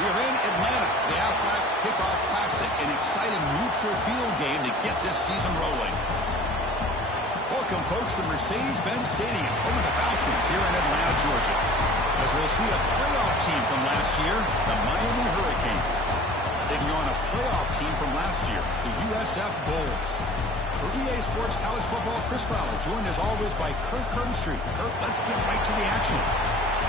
We are in Atlanta, the Aflac Kickoff Classic, an exciting neutral field game to get this season rolling. Welcome, folks, to Mercedes-Benz Stadium, home of the Falcons here in Atlanta, Georgia. As we'll see a playoff team from last year, the Miami Hurricanes, taking on a playoff team from last year, the USF Bulls. For EA Sports College Football, Chris Fowler, joined as always by Kirk Herbstreit. Kirk, let's get right to the action.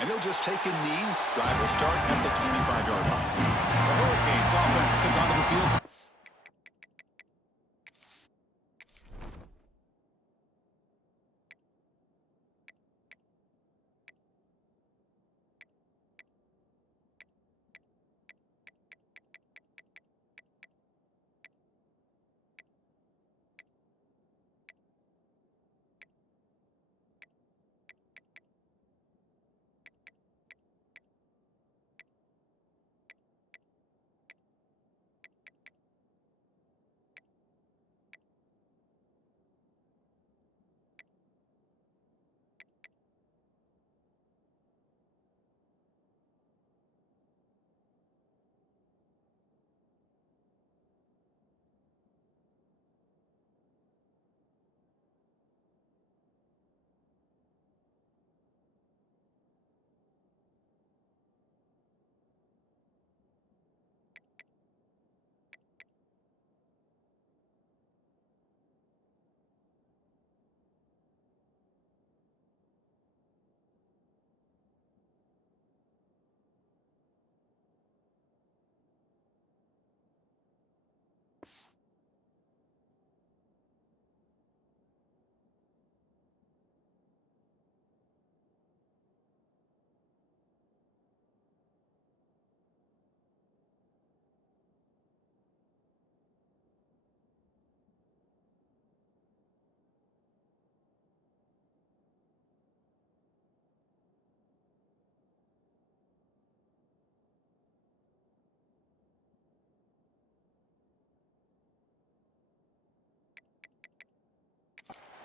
And he'll just take a knee. Drive will start at the 25-yard line. The Hurricanes offense comes onto the field.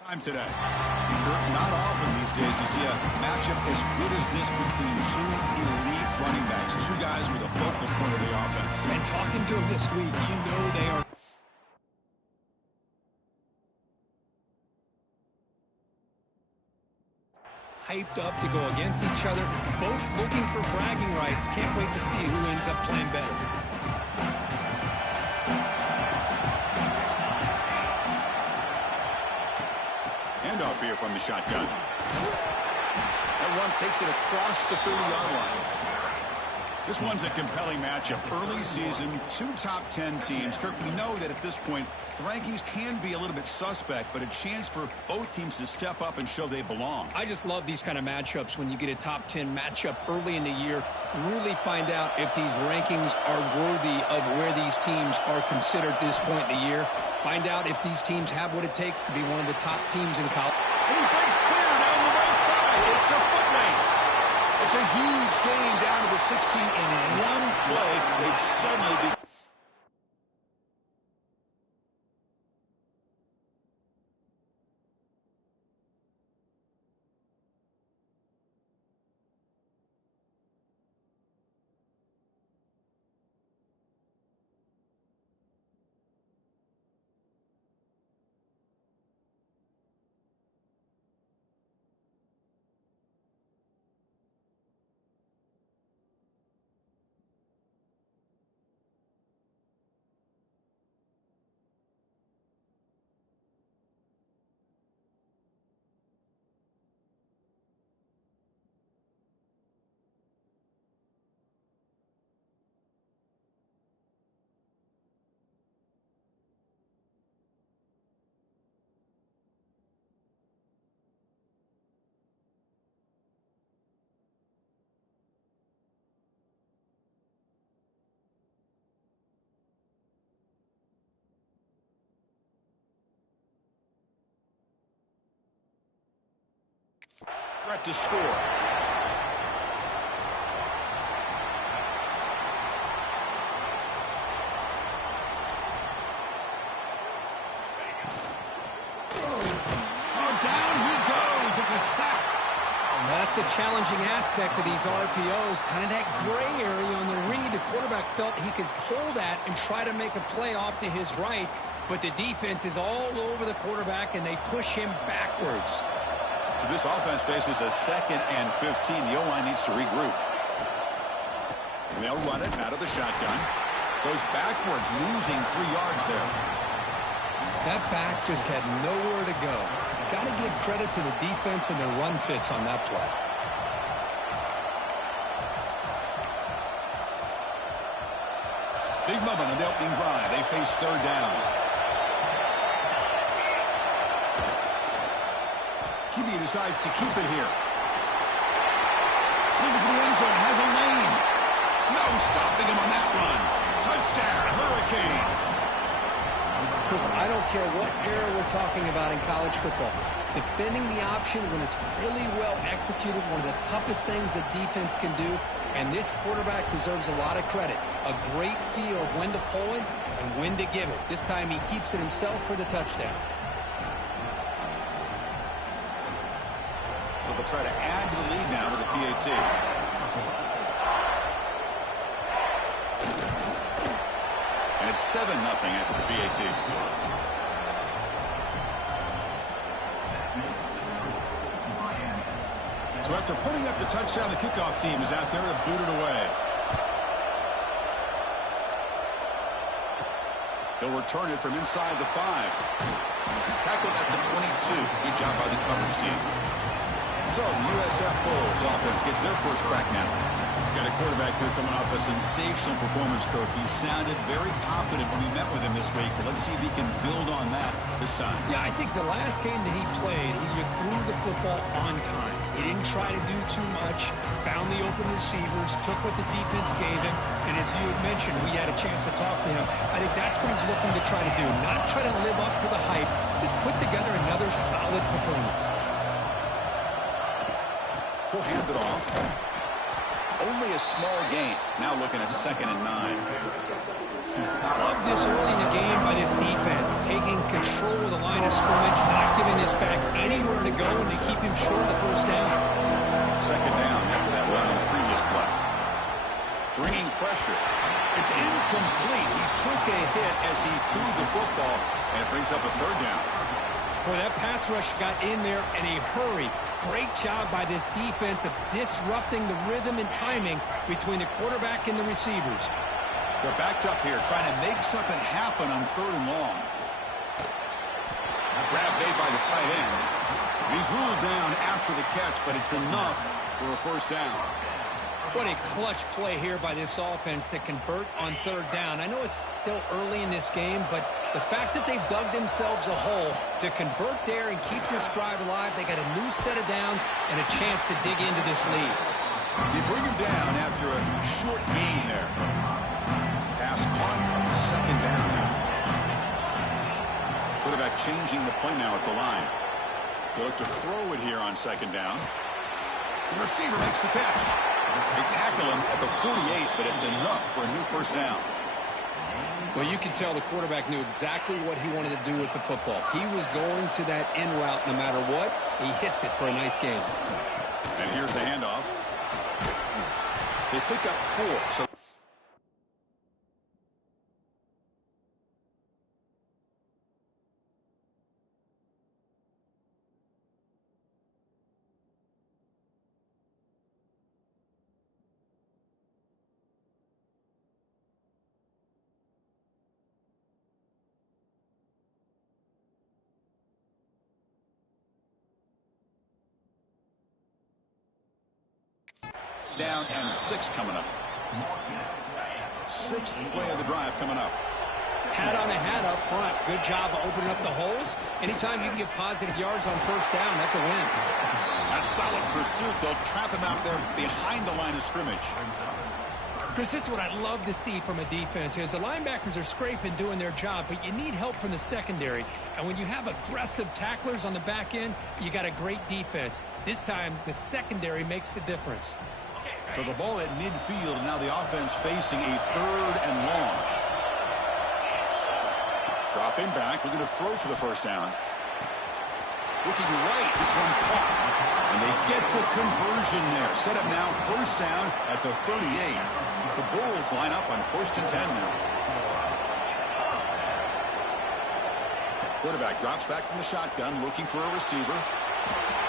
Time today. Not often these days you see a matchup as good as this between two elite running backs, two guys with a focal point of the offense. And talking to them this week, you know they are hyped up to go against each other, both looking for bragging rights. Can't wait to see who ends up playing better. Handoff here from the shotgun. That one takes it across the 30-yard line. This one's a compelling matchup. Early season, two top 10 teams. Kirk, we know that at this point, the rankings can be a little bit suspect, but a chance for both teams to step up and show they belong. I just love these kind of matchups when you get a top 10 matchup early in the year. Really find out if these rankings are worthy of where these teams are considered at this point in the year. Find out if these teams have what it takes to be one of the top teams in college. And he breaks clear down the right side. It's a foot race. It's a huge gain down to the 16 in one play. They've suddenly become... Threat to score. Oh, down he goes. It's a sack. And that's the challenging aspect of these RPOs, kind of that gray area on the read. The quarterback felt he could pull that and try to make a play off to his right, but the defense is all over the quarterback, and they push him backwards. This offense faces a 2nd and 15. The O-line needs to regroup. They'll run it out of the shotgun. Goes backwards, losing 3 yards there. That back just had nowhere to go. Got to give credit to the defense and their run fits on that play. Big moment on the opening drive. They face third down. QB decides to keep it here. Looking for the end zone. Has a lane. No stopping him on that run. Touchdown, Hurricanes. Chris, I don't care what era we're talking about in college football. Defending the option when it's really well executed, one of the toughest things that defense can do, and this quarterback deserves a lot of credit. A great feel of when to pull it and when to give it. This time he keeps it himself for the touchdown. So they'll try to add to the lead now to the PAT. And it's 7-0 after the PAT. So after putting up the touchdown, the kickoff team is out there to boot it away. They'll return it from inside the 5. Tackled at the 22. Good job by the coverage team. So USF Bulls offense gets their first crack now. Got a quarterback here coming off a sensational performance, Kirk. He sounded very confident when we met with him this week. But let's see if he can build on that this time. Yeah, I think the last game that he played, he just threw the football on time. He didn't try to do too much, found the open receivers, took what the defense gave him, and as you had mentioned, we had a chance to talk to him. I think that's what he's looking to try to do, not try to live up to the hype, just put together another solid performance. He'll hand it off. Only a small gain. Now looking at 2nd and 9. Love this early in the game by this defense, taking control of the line of scrimmage, not giving this back anywhere to go, and to keep him short of the first down. 2nd down after that run on the previous play. Bringing pressure. It's incomplete. He took a hit as he threw the football, and it brings up a 3rd down. Boy, that pass rush got in there in a hurry. Great job by this defense of disrupting the rhythm and timing between the quarterback and the receivers. They're backed up here, trying to make something happen on 3rd and long. A grab made by the tight end. He's ruled down after the catch, but it's enough for a first down. What a clutch play here by this offense to convert on 3rd down. I know it's still early in this game, but the fact that they've dug themselves a hole to convert there and keep this drive alive, they got a new set of downs and a chance to dig into this lead. They bring him down after a short gain there. Pass caught, 2nd down now. Quarterback changing the play now at the line. They look to throw it here on 2nd down. The receiver makes the catch. They tackle him at the 48, but it's enough for a new first down. Well, you can tell the quarterback knew exactly what he wanted to do with the football. He was going to that in route no matter what. He hits it for a nice gain. And here's the handoff. They pick up 4. So down and 6 coming up. 6th play of the drive coming up. Hat on a hat up front. Good job of opening up the holes. Anytime you can get positive yards on 1st down, that's a win. That solid pursuit. They'll trap him out there behind the line of scrimmage. Chris, this is what I love to see from a defense is the linebackers are scraping, doing their job, but you need help from the secondary. And when you have aggressive tacklers on the back end, you got a great defense. This time, the secondary makes the difference. So the ball at midfield, and now the offense facing a 3rd and long. Dropping back, looking to throw for the first down. Looking right, this one caught. And they get the conversion there. Set up now, 1st down at the 38. The Bulls line up on 1st and 10 now. Quarterback drops back from the shotgun, looking for a receiver.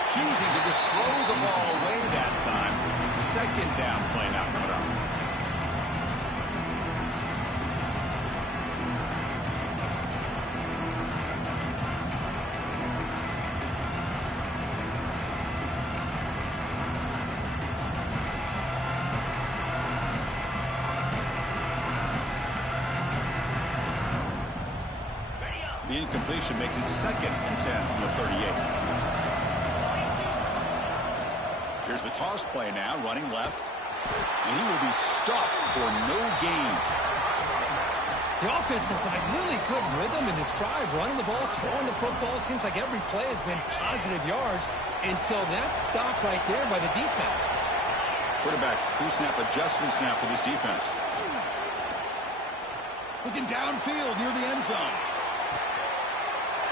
Choosing to just throw the ball away that time. 2nd down play now coming up. The incompletion makes it 2nd and 10 from the 38. Here's the toss play now, running left. And he will be stuffed for no gain. The offense has like really good rhythm in this drive, running the ball, throwing the football. Seems like every play has been positive yards until that stop right there by the defense. Quarterback pre-snap adjustment snap for this defense. Looking downfield near the end zone.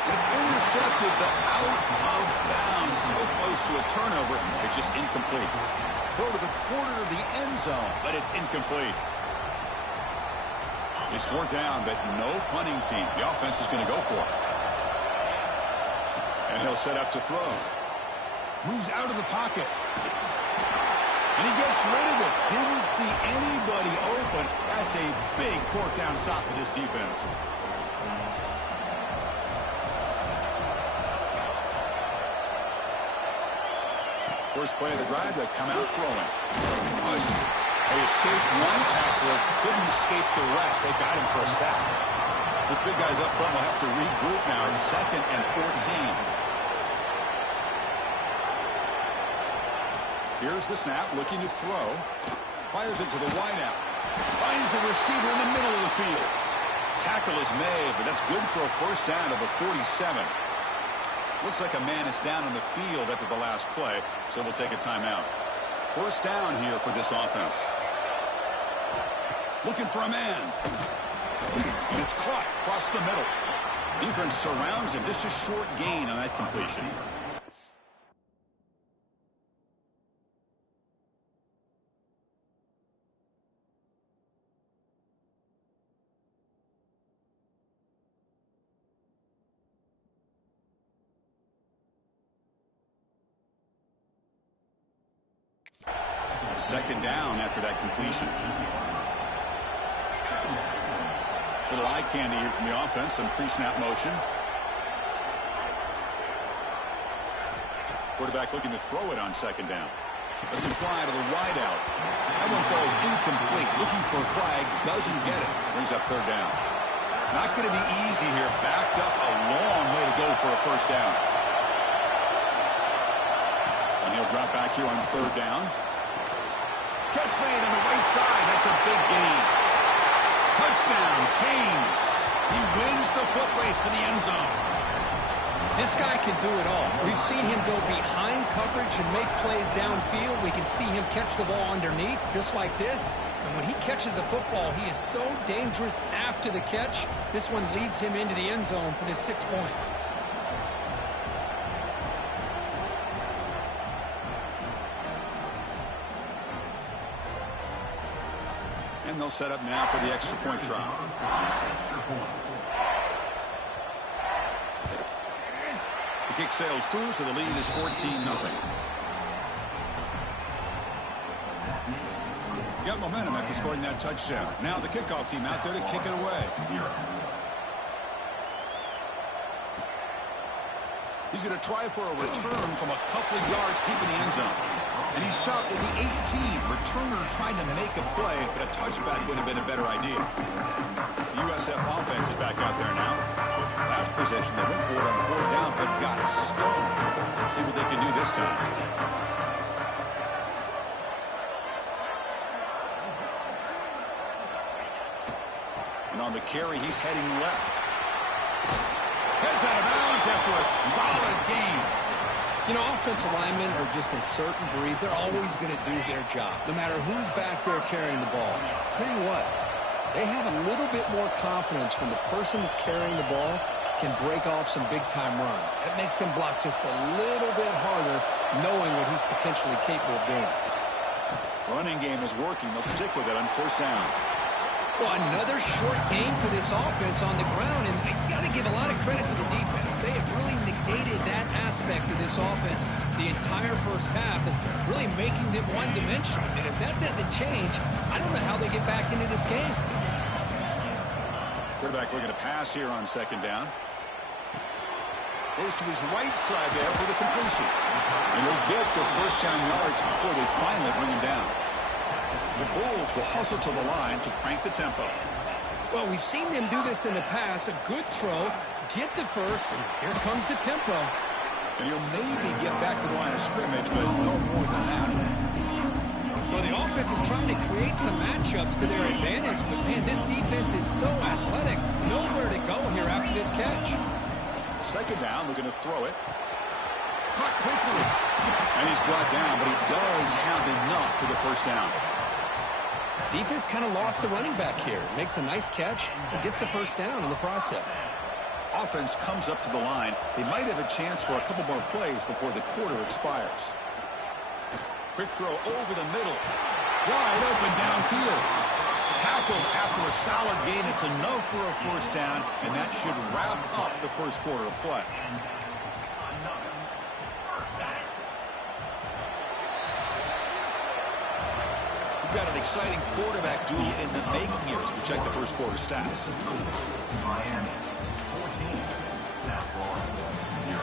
It's intercepted, but out of bounds. So close to a turnover, it's just incomplete. Throw to the corner of the end zone, but it's incomplete. It's 4th down, but no punting team. The offense is going to go for it. And he'll set up to throw. Moves out of the pocket. And he gets rid of it. Didn't see anybody open. That's a big 4th down stop for this defense. First play of the drive, they come out throwing. They escaped one tackler, couldn't escape the rest. They got him for a sack. This big guy's up front will have to regroup now. It's 2nd and 14. Here's the snap, looking to throw. Fires it to the wideout. Finds a receiver in the middle of the field. Tackle is made, but that's good for a 1st down to the 47. Looks like a man is down on the field after the last play, so we'll take a timeout. 1st down here for this offense. Looking for a man. And it's caught across the middle. Defense surrounds him. Just a short gain on that completion. Second down after that completion. Little eye candy here from the offense. Some pre-snap motion. Quarterback looking to throw it on 2nd down. Lets it fly to the wideout. That one falls incomplete. Looking for a flag. Doesn't get it. Brings up 3rd down. Not going to be easy here. Backed up a long way to go for a 1st down. And he'll drop back here on 3rd down. Catch made on the right side. That's a big gain. Touchdown, Canes. He wins the foot race to the end zone. This guy can do it all. We've seen him go behind coverage and make plays downfield. We can see him catch the ball underneath, just like this. And when he catches a football, he is so dangerous after the catch. This one leads him into the end zone for the 6 points. And they'll set up now for the extra point try. The kick sails through, so the lead is 14-0. Got momentum after scoring that touchdown. Now the kickoff team out there to kick it away. He's going to try for a return from a couple of yards deep in the end zone. And he stopped at the 18. Returner trying to make a play, but a touchback would have been a better idea. The USF offense is back out there now. Last possession, they went for it on 4th down, but got stoned. Let's see what they can do this time. And on the carry, he's heading left. Heads out of bounds after a solid game. You know, offensive linemen are just a certain breed. They're always going to do their job, no matter who's back there carrying the ball. I'll tell you what, they have a little bit more confidence when the person that's carrying the ball can break off some big-time runs. That makes them block just a little bit harder, knowing what he's potentially capable of doing. Running game is working. They'll stick with it on 1st down. Well, another short game for this offense on the ground, and you got to give a lot of credit to the defense. They have really negated that aspect of this offense the entire 1st half and really making them one-dimensional. And if that doesn't change, I don't know how they get back into this game. Quarterback looking to pass here on 2nd down. Goes to his right side there for the completion. And he'll get the 1st down yards before they finally bring him down. The Bulls will hustle to the line to crank the tempo. Well, we've seen them do this in the past. A good throw, get the first, and here comes the tempo. And he'll maybe get back to the line of scrimmage, but no more than that. Well, the offense is trying to create some matchups to their advantage, but, man, this defense is so athletic. Nowhere to go here after this catch. Second down, we're going to throw it. Caught quickly. And he's brought down, but he does have enough for the first down. Defense kind of lost the running back here. Makes a nice catch and gets the first down in the process. Offense comes up to the line. They might have a chance for a couple more plays before the quarter expires. Quick throw over the middle. Wide open downfield. Tackled after a solid gain. It's enough for a first down, and that should wrap up the first quarter of play. We've got an exciting quarterback duel in the making here as we check the first quarter stats. Miami, 14. South Florida, 0.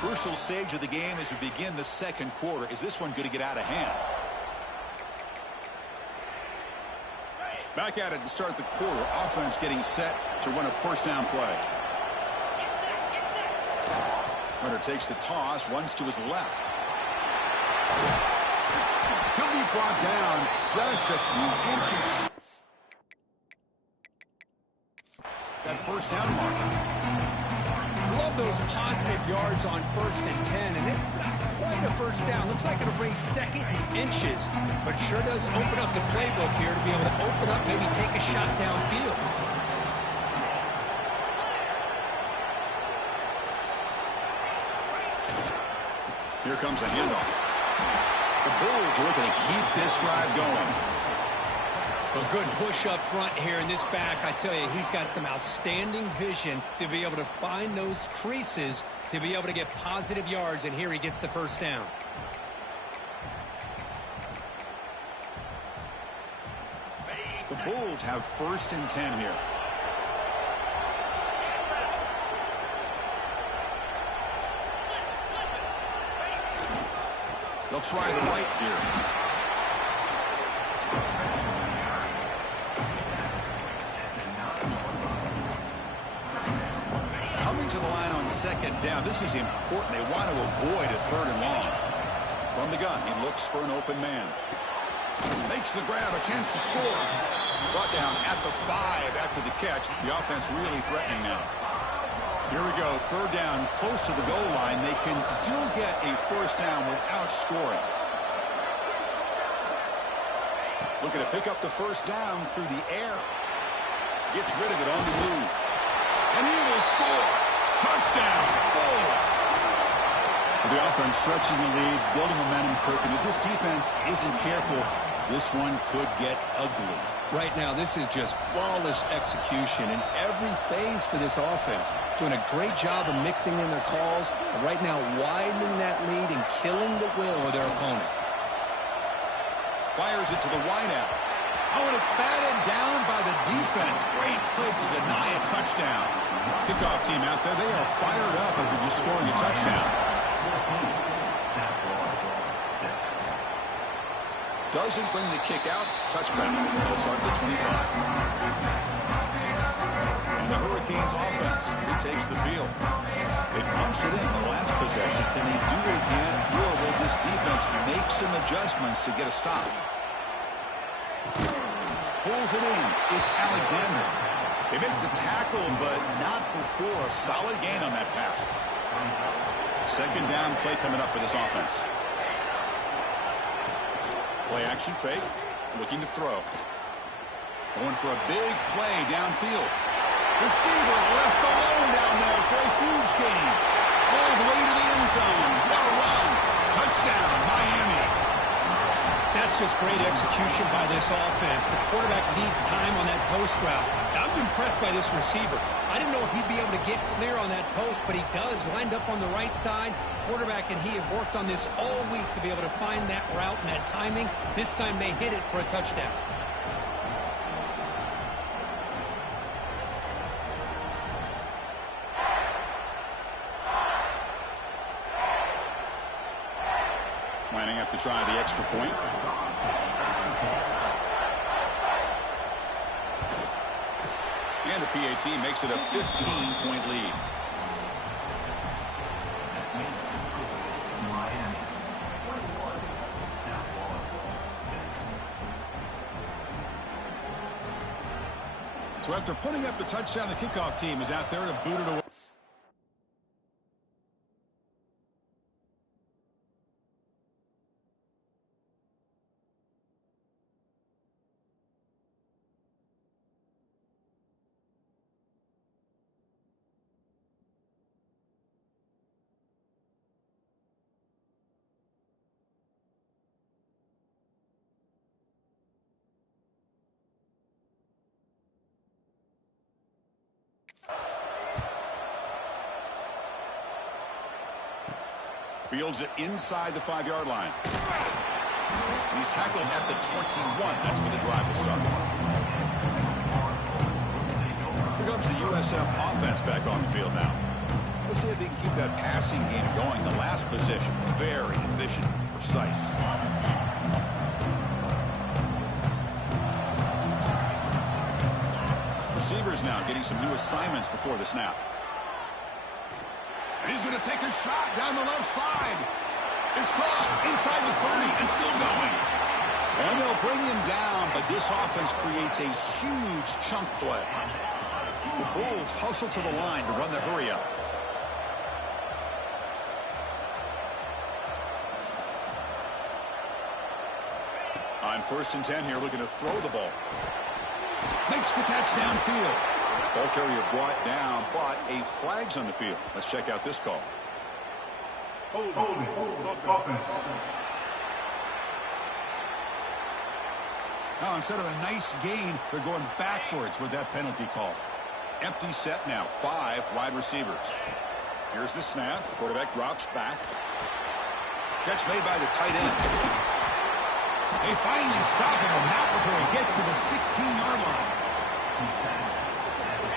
Crucial stage of the game as we begin the second quarter. Is this one going to get out of hand? Back at it to start the quarter. Offense getting set to run a first down play. Runner takes the toss, runs to his left. He'll be brought down just a few inches. That first down marker. Love those positive yards on 1st and 10, and it's not quite a first down. Looks like it'll bring second and inches, but sure does open up the playbook here to be able to open up, maybe take a shot downfield. Here comes a handoff. The Bulls are looking to keep this drive going. A good push up front here in this back. I tell you, he's got some outstanding vision to be able to find those creases, to be able to get positive yards, and here he gets the first down. The Bulls have 1st and 10 here. They'll try the right here. Coming to the line on second down. This is important. They want to avoid a 3rd and long. From the gun, he looks for an open man. Makes the grab, a chance to score. Brought down at the 5 after the catch. The offense really threatening now. Here we go, 3rd down, close to the goal line. They can still get a first down without scoring. Looking to pick up the first down through the air. Gets rid of it on the move. And he will score. Touchdown, Bulls. The offense stretching the lead, building momentum quick, and if this defense isn't careful, this one could get ugly. Right now, this is just flawless execution in every phase for this offense. Doing a great job of mixing in their calls, and right now widening that lead and killing the will of their opponent. Fires it to the wideout. Oh, and it's batted down by the defense. Great play to deny a touchdown. Kickoff team out there, they are fired up after just scoring a touchdown. Doesn't bring the kick out. Touchback. They'll start at the 25. And the Hurricanes offense retakes the field. They punched it in the last possession. Can they do it again, or will this defense make some adjustments to get a stop? Pulls it in. It's Alexander. They make the tackle, but not before a solid gain on that pass. Second down play coming up for this offense. Play action fake. Looking to throw. Going for a big play downfield. Receiver left alone down there for a huge gain. All the way to the end zone. What a run. Touchdown, Miami. That's just great execution by this offense. The quarterback needs time on that post route. I'm impressed by this receiver. I didn't know if he'd be able to get clear on that post, but he does. Lined up on the right side. Quarterback and he have worked on this all week to be able to find that route and that timing. This time they hit it for a touchdown. Lining up to try the extra point. And the PAT makes it a 15-point lead. Miami 21, South Florida 6. So after putting up the touchdown, the kickoff team is out there to boot it away. Fields it inside the 5-yard line. And he's tackled at the 21. That's where the drive will start. Here comes the USF offense back on the field now. Let's see if they can keep that passing game going. The last possession, very efficient, precise. Receivers now getting some new assignments before the snap. And he's going to take a shot down the left side. It's caught inside the 30 and still going. And they'll bring him down, but this offense creates a huge chunk play. The Bulls hustle to the line to run the hurry up. On 1st and 10 here, looking to throw the ball. Makes the catch downfield. Ball carrier brought down, but a flag's on the field. Let's check out this call. Now, instead of a nice gain, they're going backwards with that penalty call. Empty set now, 5 wide receivers. Here's the snap. Quarterback drops back. Catch made by the tight end. They finally stop him, and not before he gets to the 16-yard line.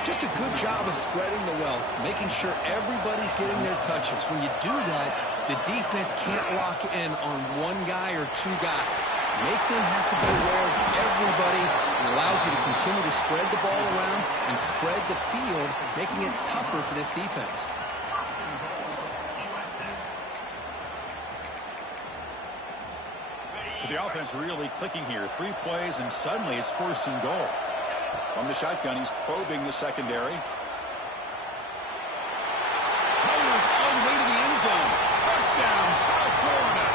Just a good job of spreading the wealth, making sure everybody's getting their touches. When you do that, the defense can't lock in on one guy or 2 guys. Make them have to be aware of everybody, and allows you to continue to spread the ball around and spread the field, making it tougher for this defense. So the offense really clicking here. 3 plays, and suddenly it's 1st and goal. From the shotgun, he's probing the secondary. Fires all the way to the end zone. Touchdown, South Florida.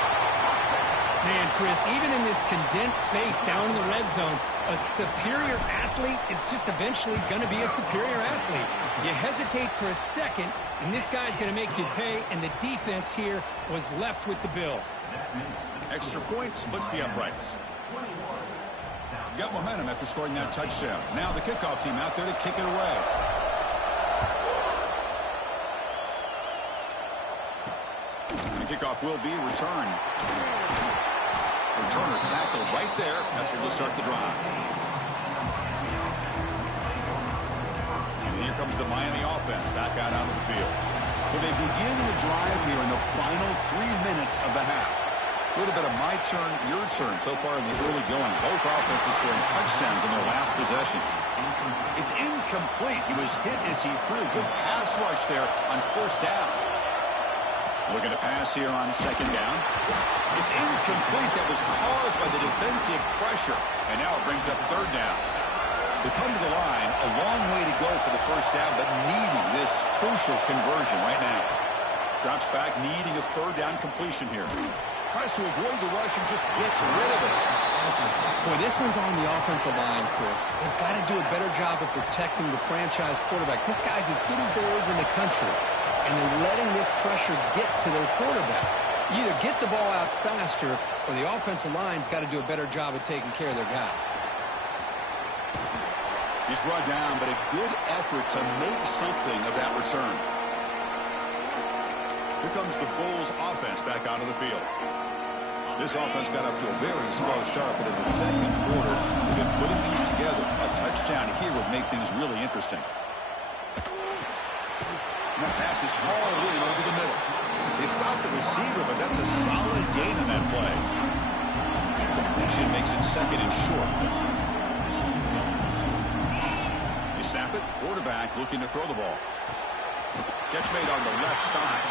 Man, Chris, even in this condensed space down in the red zone, a superior athlete is just eventually going to be a superior athlete. You hesitate for a second, and this guy's going to make you pay, and the defense here was left with the bill. Extra point splits the uprights. Got momentum after scoring that touchdown. Now the kickoff team out there to kick it away. And the kickoff will be returned. Returner tackle right there. That's where they'll start the drive. And here comes the Miami offense back out onto the field. So they begin the drive here in the final 3 minutes of the half. A little bit of my turn, your turn so far in the early going. Both offenses scoring touchdowns in their last possessions. It's incomplete. He was hit as he threw. Good pass rush there on 1st down. Looking to pass here on 2nd down. It's incomplete. That was caused by the defensive pressure. And now it brings up 3rd down. They come to the line. A long way to go for the 1st down, but needing this crucial conversion right now. Drops back, needing a 3rd down completion here. Tries to avoid the rush and just gets rid of it. Boy, this one's on the offensive line, Chris. They've got to do a better job of protecting the franchise quarterback. This guy's as good as there is in the country, and they're letting this pressure get to their quarterback. You either get the ball out faster, or the offensive line's got to do a better job of taking care of their guy. He's brought down, but a good effort to make something of that return. Here comes the Bulls offense back onto the field. This offense got up to a very slow start, but in the 2nd quarter, they've been putting these together. A touchdown here would make things really interesting. And that pass is hauled in over the middle. They stopped the receiver, but that's a solid gain on that play. And completion makes it second and short. You snap it, quarterback looking to throw the ball. Catch made on the left side.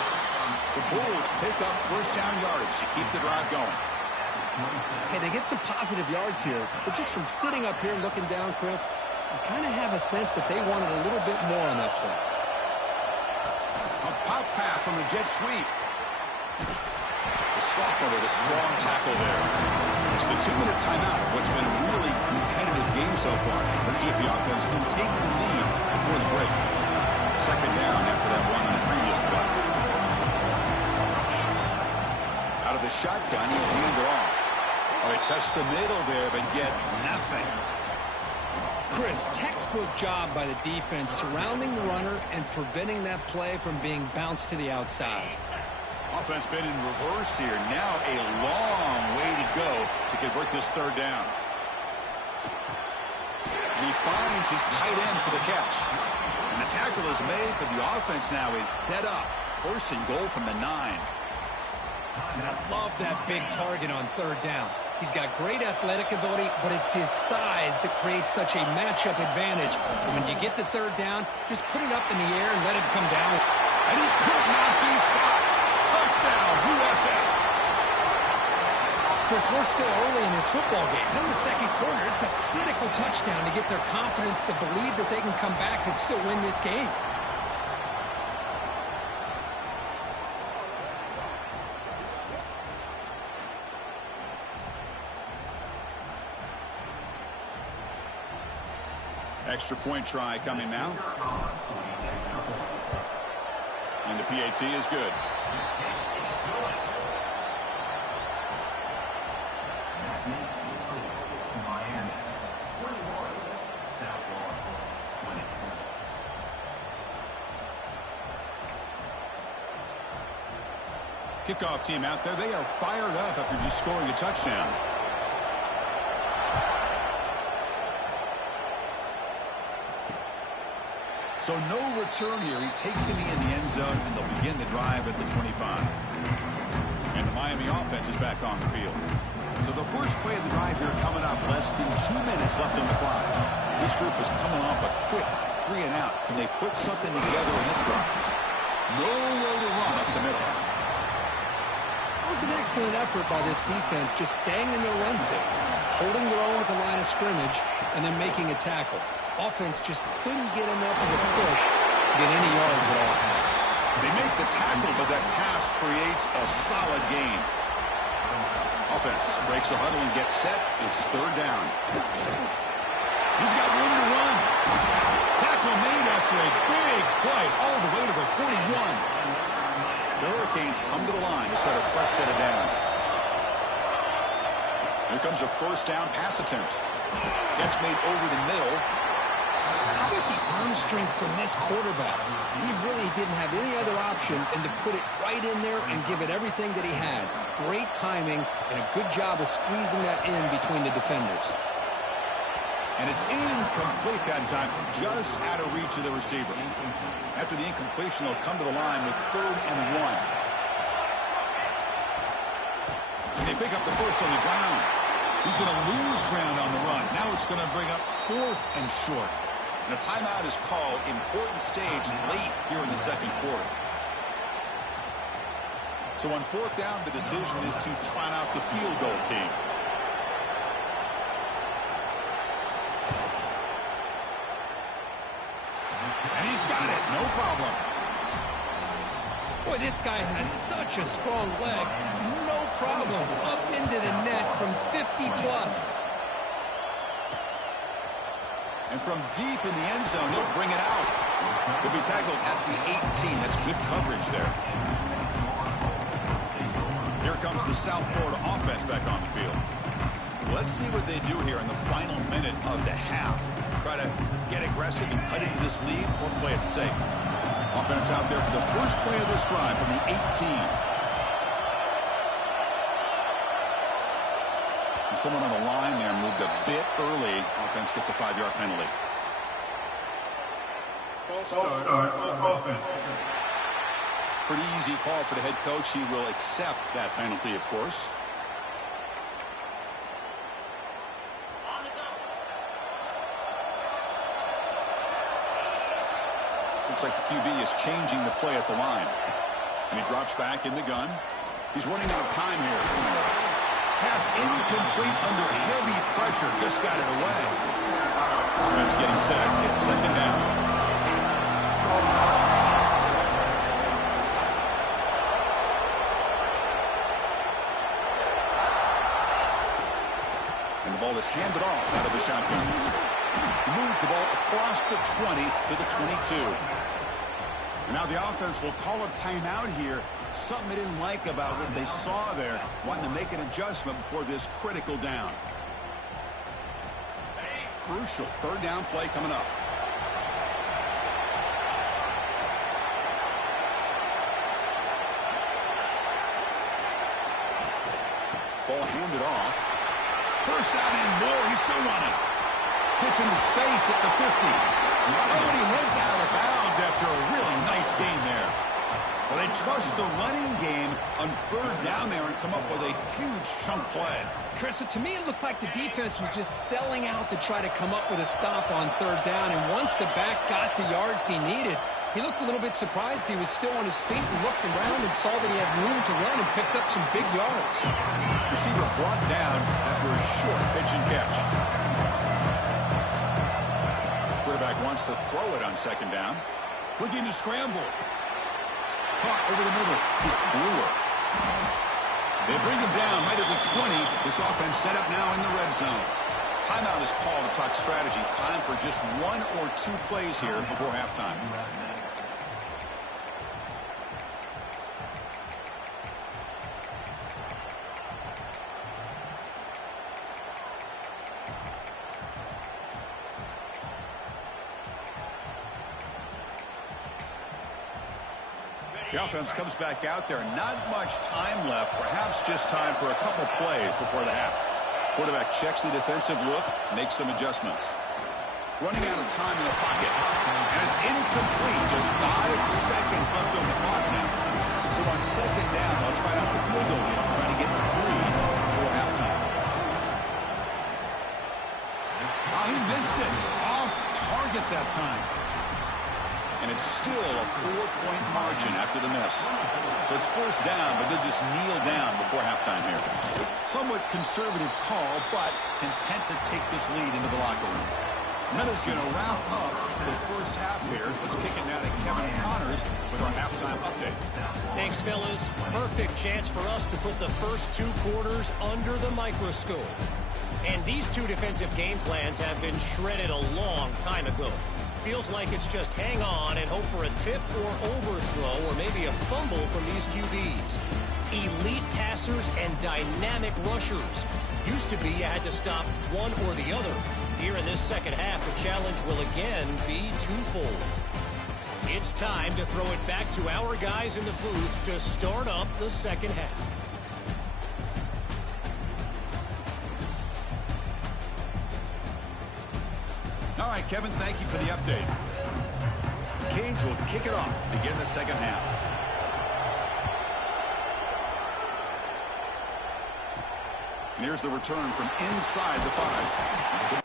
The Bulls pick up first down yardage to keep the drive going. Hey, they get some positive yards here, but just from sitting up here looking down, Chris, you kind of have a sense that they wanted a little bit more on that play. A pop pass on the jet sweep. The sophomore with a strong tackle there. It's the 2-minute timeout of what's been a really competitive game so far. Let's see if the offense can take the lead before the break. Second down after that run on the previous play. Out of the shotgun, he'll hand it off. Oh, he touched the middle there, but get nothing. Chris, textbook job by the defense surrounding the runner and preventing that play from being bounced to the outside. Offense been in reverse here. Now a long way to go to convert this third down. And he finds his tight end for the catch. And the tackle is made, but the offense now is set up. First and goal from the 9. And I love that big target on third down. He's got great athletic ability, but it's his size that creates such a matchup advantage. And when you get to third down, just put it up in the air and let him come down. And he could not be stopped. Touchdown, USF. Chris, we're still early in this football game. We're in the second quarter. It's a critical touchdown to get their confidence to believe that they can come back and still win this game. Extra point try coming now. And the PAT is good. Kickoff team out there. They are fired up after just scoring a touchdown. So no return here. He takes it in the end zone, and they'll begin the drive at the 25. And the Miami offense is back on the field. So the first play of the drive here coming up, less than 2 minutes left on the clock. This group is coming off a quick 3 and out. Can they put something together in this drive? No way to run up the middle. That was an excellent effort by this defense, just staying in their run fix, holding their own at the line of scrimmage, and then making a tackle. Offense just couldn't get enough of a push to get any yards at all. They make the tackle, but that pass creates a solid gain. Offense breaks the huddle and gets set. It's third down. He's got room to run. Tackle made after a big play all the way to the 41. The Hurricanes come to the line to set a fresh set of downs. Here comes a first down pass attempt. Catch made over the middle. How about the arm strength from this quarterback? He really didn't have any other option than to put it right in there and give it everything that he had. Great timing and a good job of squeezing that in between the defenders. And it's incomplete that time, just out of reach of the receiver. After the incompletion, they'll come to the line with 3rd and 1. And they pick up the first on the ground. He's going to lose ground on the run. Now it's going to bring up 4th and short. And a timeout is called. Important stage late here in the second quarter. So on 4th down, the decision is to trot out the field goal team. And he's got it. No problem. Boy, this guy has such a strong leg. No problem. Up into the net from 50+. And from deep in the end zone, he'll bring it out. He'll be tackled at the 18. That's good coverage there. Here comes the South Florida offense back on the field. Let's see what they do here in the final minute of the half. Try to get aggressive and cut into this lead or play it safe. Offense out there for the first play of this drive from the 18. Someone on the line there moved a bit early. Offense gets a 5-yard penalty. Start offense. Pretty easy call for the head coach. He will accept that penalty, of course. Looks like the QB is changing the play at the line. And he drops back in the gun. He's running out of time here. Pass incomplete under heavy pressure. Just got it away. Offense getting set. It's second down. And the ball is handed off out of the shotgun. He moves the ball across the 20 to the 22. And now the offense will call a timeout here. Something they didn't like about what they saw there. Wanting to make an adjustment before this critical down. Crucial third down play coming up. Ball handed off. First down and more. He's still running. Hits into space at the 50. Oh, and he heads out of bounds after a really nice gain there. Well, they trust the running game on third down there and come up with a huge chunk play. Chris, to me, it looked like the defense was just selling out to try to come up with a stop on third down. And once the back got the yards he needed, he looked a little bit surprised. He was still on his feet and looked around and saw that he had room to run and picked up some big yards. Receiver brought down after a short pitch and catch. Quarterback wants to throw it on second down. Looking to scramble. Caught over the middle. It's Brewer. They bring him down right at the 20. This offense set up now in the red zone. Timeout is called to talk strategy. Time for just one or two plays here before halftime. The offense comes back out there. Not much time left. Perhaps just time for a couple plays before the half. Quarterback checks the defensive look, makes some adjustments. Running out of time in the pocket. And it's incomplete. Just 5 seconds left on the clock now. So on second down, they'll try out the field goal unit, trying to get 3 before halftime. Oh, he missed it. Off target that time. And it's still a 4-point margin after the miss. So it's first down, but they'll just kneel down before halftime here. Somewhat conservative call, but content to take this lead into the locker room. Miller's going to wrap up the first half here. Let's kick it now to Kevin Connors with our halftime update. Thanks, fellas. Perfect chance for us to put the first 2 quarters under the microscope. And these 2 defensive game plans have been shredded a long time ago. Feels like it's just hang on and hope for a tip or overthrow or maybe a fumble from these QBs. Elite passers and dynamic rushers. Used to be you had to stop one or the other. Here in this second half, the challenge will again be twofold. It's time to throw it back to our guys in the booth to start up the second half. All right, Kevin, thank you for the update. Canes will kick it off to begin the second half. And here's the return from inside the 5.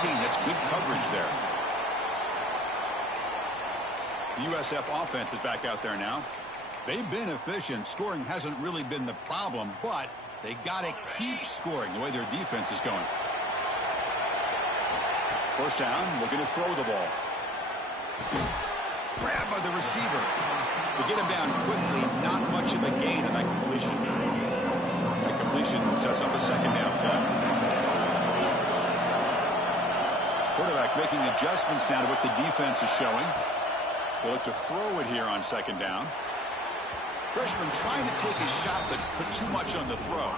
seen. That's good coverage there. The USF offense is back out there now. They've been efficient. Scoring hasn't really been the problem, but they got to keep scoring the way their defense is going. First down, looking to throw the ball. Grab by the receiver. To get him down quickly, not much of a gain on that completion. That completion sets up a second down play. Quarterback making adjustments down to what the defense is showing. They look to throw it here on second down. Freshman trying to take a shot, but put too much on the throw.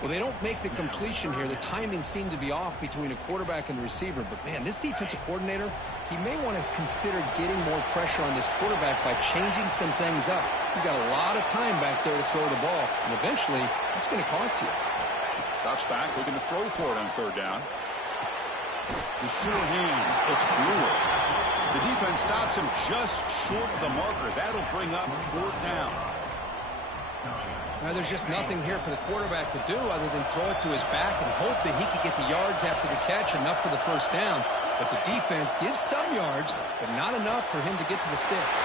Well, they don't make the completion here. The timing seemed to be off between a quarterback and the receiver. But, man, this defensive coordinator, he may want to consider getting more pressure on this quarterback by changing some things up. He's got a lot of time back there to throw the ball, and eventually that's going to cost you. Drops back, looking to throw for it on third down. The sure hands, it's Brewer. The defense stops him just short of the marker. That'll bring up fourth down. Now, there's just nothing here for the quarterback to do other than throw it to his back and hope that he could get the yards after the catch, enough for the first down. But the defense gives some yards, but not enough for him to get to the sticks.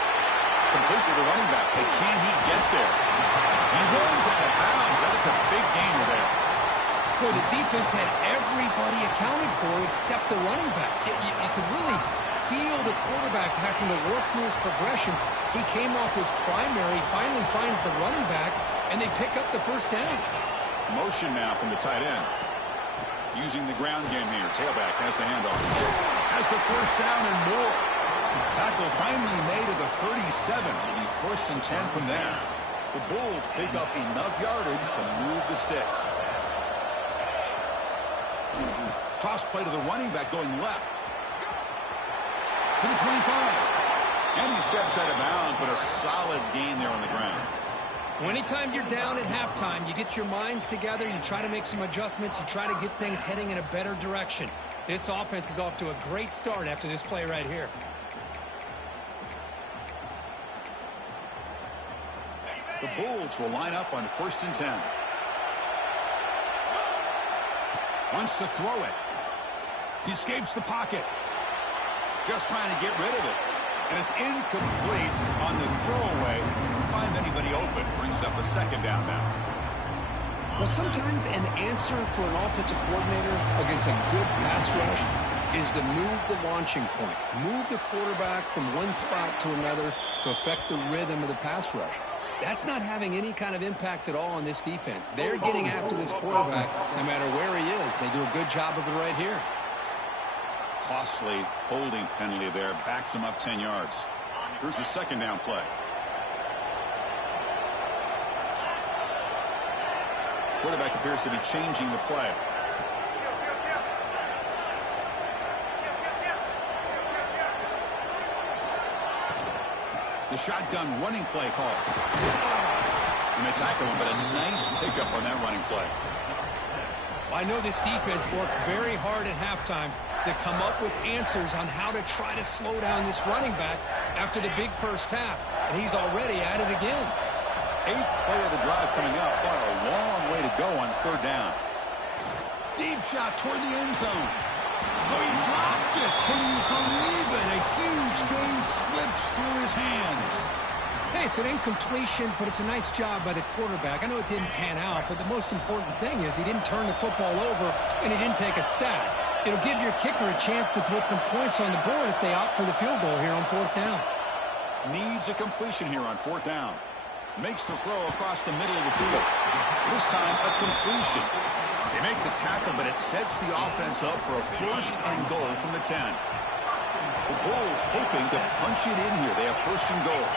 Complete to the running back, but can he get there? He runs out of bounds. That's a big gainer there. Boy, the defense had everybody accounted for except the running back. You could really feel the quarterback having to work through his progressions. He came off his primary, finally finds the running back, and they pick up the first down. Motion now from the tight end. Using the ground game here. Tailback has the handoff. Has the first down and more. Tackle finally made at the 37. It'll be first and 10 from there. The Bulls pick up enough yardage to move the sticks. Toss play to the running back going left. To the 25. And he steps out of bounds, but a solid gain there on the ground. Well, anytime you're down at halftime, you get your minds together, you try to make some adjustments, you try to get things heading in a better direction. This offense is off to a great start after this play right here. The Bulls will line up on first and 10. Wants to throw it. He escapes the pocket. Just trying to get rid of it. And it's incomplete on the throwaway. Find anybody open. Brings up a second down now. Well, sometimes an answer for an offensive coordinator against a good pass rush is to move the launching point. Move the quarterback from one spot to another to affect the rhythm of the pass rush. That's not having any kind of impact at all on this defense. They're getting after this quarterback no matter where he is. They do a good job of it right here. Costly holding penalty there. Backs him up 10 yards. Here's the second down play. Quarterback appears to be changing the play. The shotgun running play call. And they tackle him, but a nice pickup on that running play. I know this defense worked very hard at halftime to come up with answers on how to try to slow down this running back after the big first half. And he's already at it again. 8th play of the drive coming up, but a long way to go on third down. Deep shot toward the end zone. Oh, he dropped it. Can you believe it? A huge gain slips through his hands. Hey, it's an incompletion, but it's a nice job by the quarterback. I know it didn't pan out, but the most important thing is he didn't turn the football over and he didn't take a sack. It'll give your kicker a chance to put some points on the board if they opt for the field goal here on fourth down. Needs a completion here on fourth down. Makes the throw across the middle of the field. This time, a completion. They make the tackle, but it sets the offense up for a first and goal from the 10. The Bulls hoping to punch it in here. They have first and goal.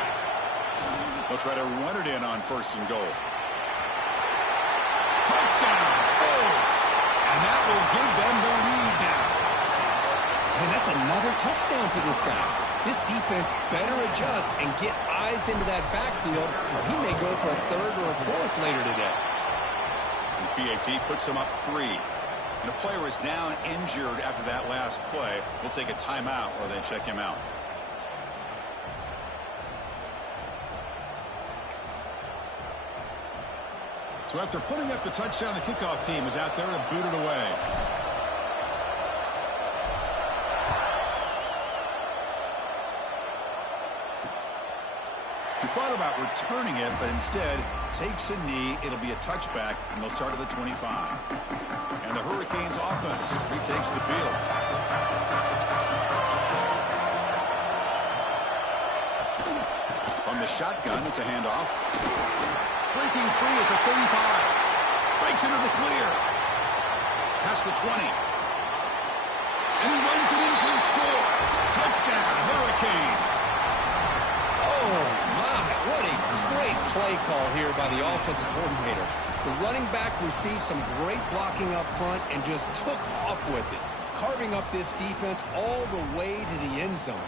They'll try to run it in on first and goal. Touchdown, Bulls! And that will give them the lead now. And that's another touchdown for this guy. This defense better adjust and get eyes into that backfield, or he may go for a third or a fourth later today. And PAT puts him up 3. And a player is down injured after that last play. We'll take a timeout or they check him out. So after putting up the touchdown, the kickoff team is out there to boot it away. He thought about returning it, but instead takes a knee. It'll be a touchback, and they'll start at the 25. And the Hurricanes offense retakes the field. From the shotgun, it's a handoff. Breaking free at the 35. Breaks into the clear. Past the 20. And he runs it in for the score. Touchdown, Hurricanes. Oh, my. What a great play call here by the offensive coordinator. The running back received some great blocking up front and just took off with it, carving up this defense all the way to the end zone.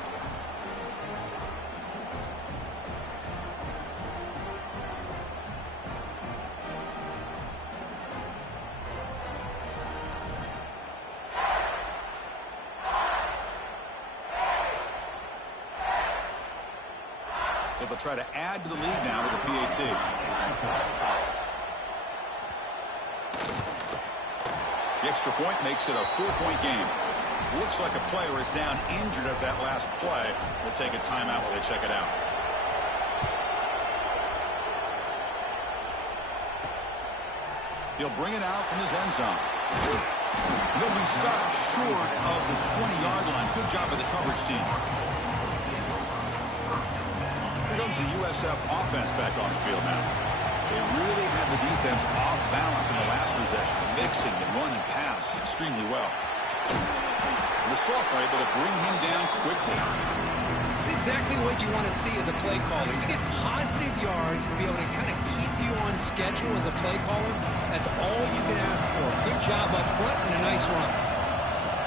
So they'll try to add to the lead now with a PAT. The extra point makes it a 4-point game. Looks like a player is down injured at that last play. We'll take a timeout while they check it out. He'll bring it out from his end zone. He'll be stopped short of the 20-yard line. Good job by the coverage team. Here comes the USF offense back on the field now. They really had the defense off balance in the last possession, mixing the run and pass extremely well. The sophomore able to bring him down quickly. It's exactly what you want to see as a play caller. You get positive yards to be able to kind of keep you on schedule as a play caller. That's all you can ask for. Good job up front and a nice run.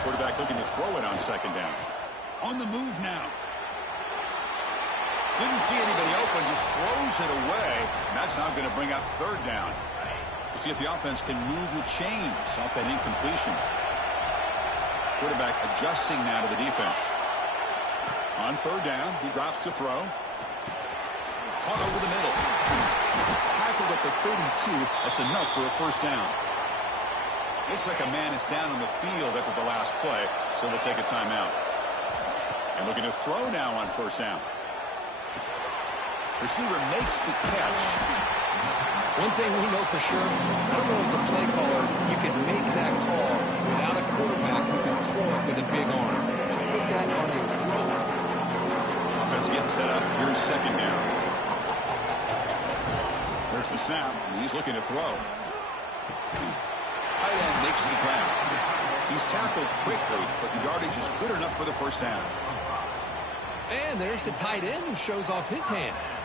Quarterback looking to throw it on second down. On the move now. Didn't see anybody open, just throws it away. And that's now going to bring out third down. We'll see if the offense can move the chains off that incompletion. Quarterback adjusting now to the defense. On third down, he drops to throw. Caught over the middle. Tackled at the 32. That's enough for a first down. Looks like a man is down on the field after the last play, so they'll take a timeout. And looking to throw now on first down. Receiver makes the catch. One thing we know for sure, I don't know as a play caller, you can make that call without a quarterback who can throw it with a big arm. He put that on a rope. Offense getting set up. Here's second down. There's the snap. He's looking to throw. Tight end makes the grab. He's tackled quickly, but the yardage is good enough for the first down. And there's the tight end who shows off his hands.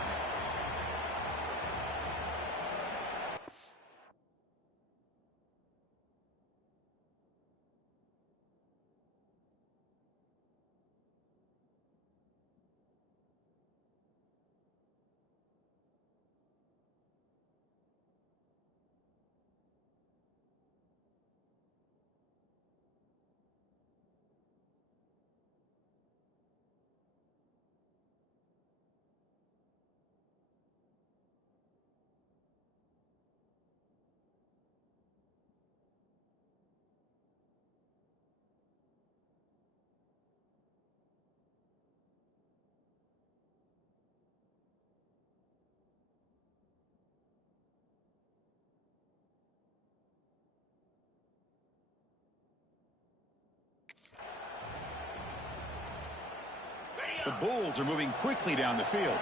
The Bulls are moving quickly down the field.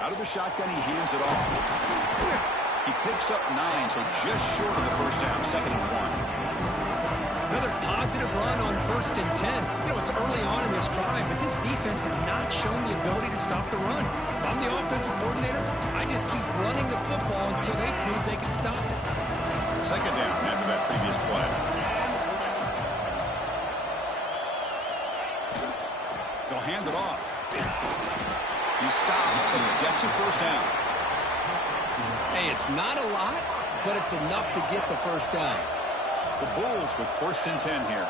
Out of the shotgun, he hands it off. He picks up 9, so just short of the first down, 2nd and 1. Another positive run on 1st and 10. You know, it's early on in this drive, but this defense has not shown the ability to stop the run. If I'm the offensive coordinator, I just keep running the football until they prove they can stop it. 2nd down after that previous play. They'll hand it off. He stopped, but he gets a first down. Hey, it's not a lot, but it's enough to get the first down. The Bulls with 1st and 10 here.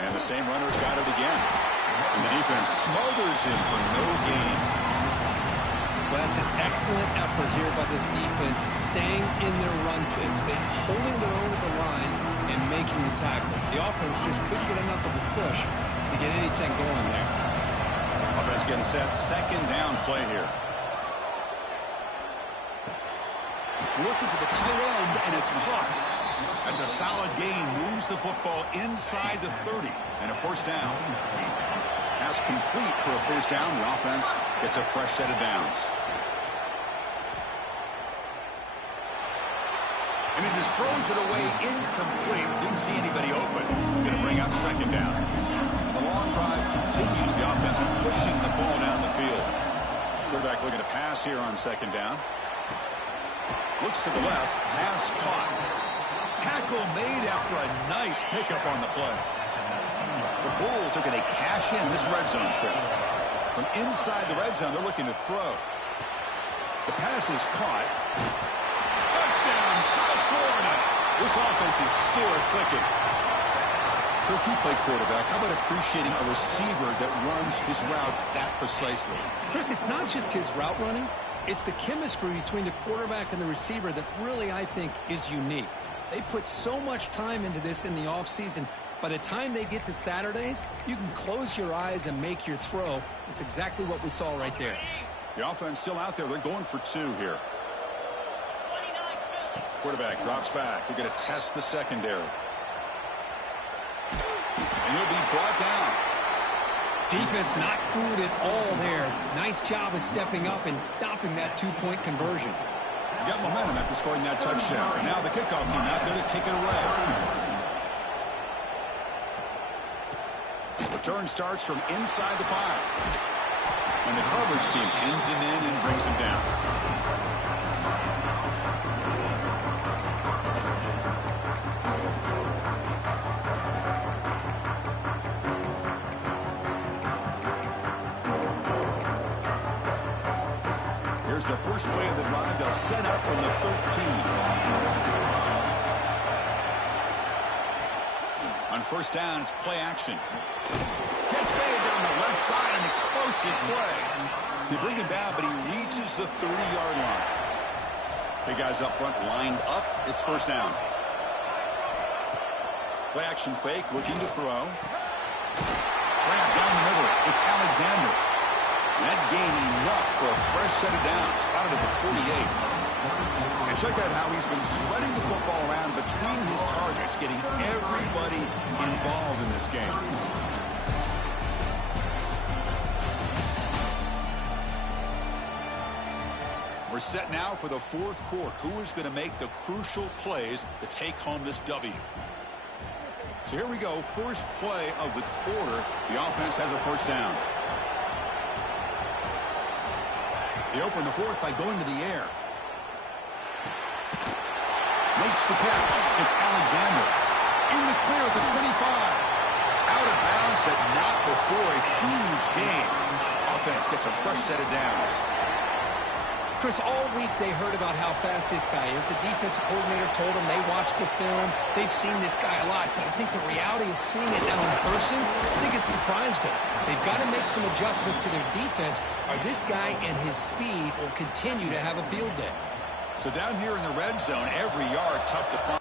And the same runner's got it again. And the defense smothers him for no gain. Well, that's an excellent effort here by this defense, staying in their run fix. They're holding their own at the line and making the tackle. The offense just couldn't get enough of a push to get anything going there. Offense getting set. Second down play here. Looking for the tight end, and it's caught. That's a solid gain. Moves the football inside the 30. And a first down. Pass complete for a first down. The offense gets a fresh set of downs. And he just throws it away incomplete. Didn't see anybody open. Going to bring up second down. The long drive continues. The offense pushing the ball down the field. Quarterback looking to pass here on second down. Looks to the left. Pass caught. Tackle made after a nice pickup on the play. The Bulls are going to cash in this red zone trip. From inside the red zone, they're looking to throw. The pass is caught. Touchdown, South Florida. This offense is still clicking. Coach, you play quarterback. How about appreciating a receiver that runs his routes that precisely? Chris, it's not just his route running. It's the chemistry between the quarterback and the receiver that really, I think, is unique. They put so much time into this in the offseason. By the time they get to Saturdays, you can close your eyes and make your throw. It's exactly what we saw right there. The offense still out there. They're going for two here. Quarterback drops back. We're going to test the secondary. And he'll be brought down. Defense not fooled at all there. Nice job of stepping up and stopping that two-point conversion. You got momentum after scoring that touchdown. And now the kickoff team out there to kick it away. Return starts from inside the 5. And the coverage team pins him in and brings him down. Here's the first play of the drive. They'll set up from the 13. On first down, it's play action. Catch made down the left side, an explosive play. They bring him down, but he reaches the 30-yard line. Big guys up front lined up. It's first down. Play action fake, looking to throw. Grab down the middle. It's Alexander. That gained enough for a fresh set of downs. Spotted at the 48. And check out how he's been spreading the football around between his targets, getting everybody involved in this game. We're set now for the fourth quarter. Who is going to make the crucial plays to take home this W? So here we go. First play of the quarter. The offense has a first down. They open the fourth by going to the air. Makes the catch. It's Alexander. In the clear at the 25. Out of bounds, but not before a huge gain. Offense gets a fresh set of downs. Chris, all week they heard about how fast this guy is. The defensive coordinator told them they watched the film. They've seen this guy a lot. But I think the reality of seeing it now in person, I think it's surprised them. They've got to make some adjustments to their defense, or this guy and his speed will continue to have a field day. So down here in the red zone, every yard tough to find.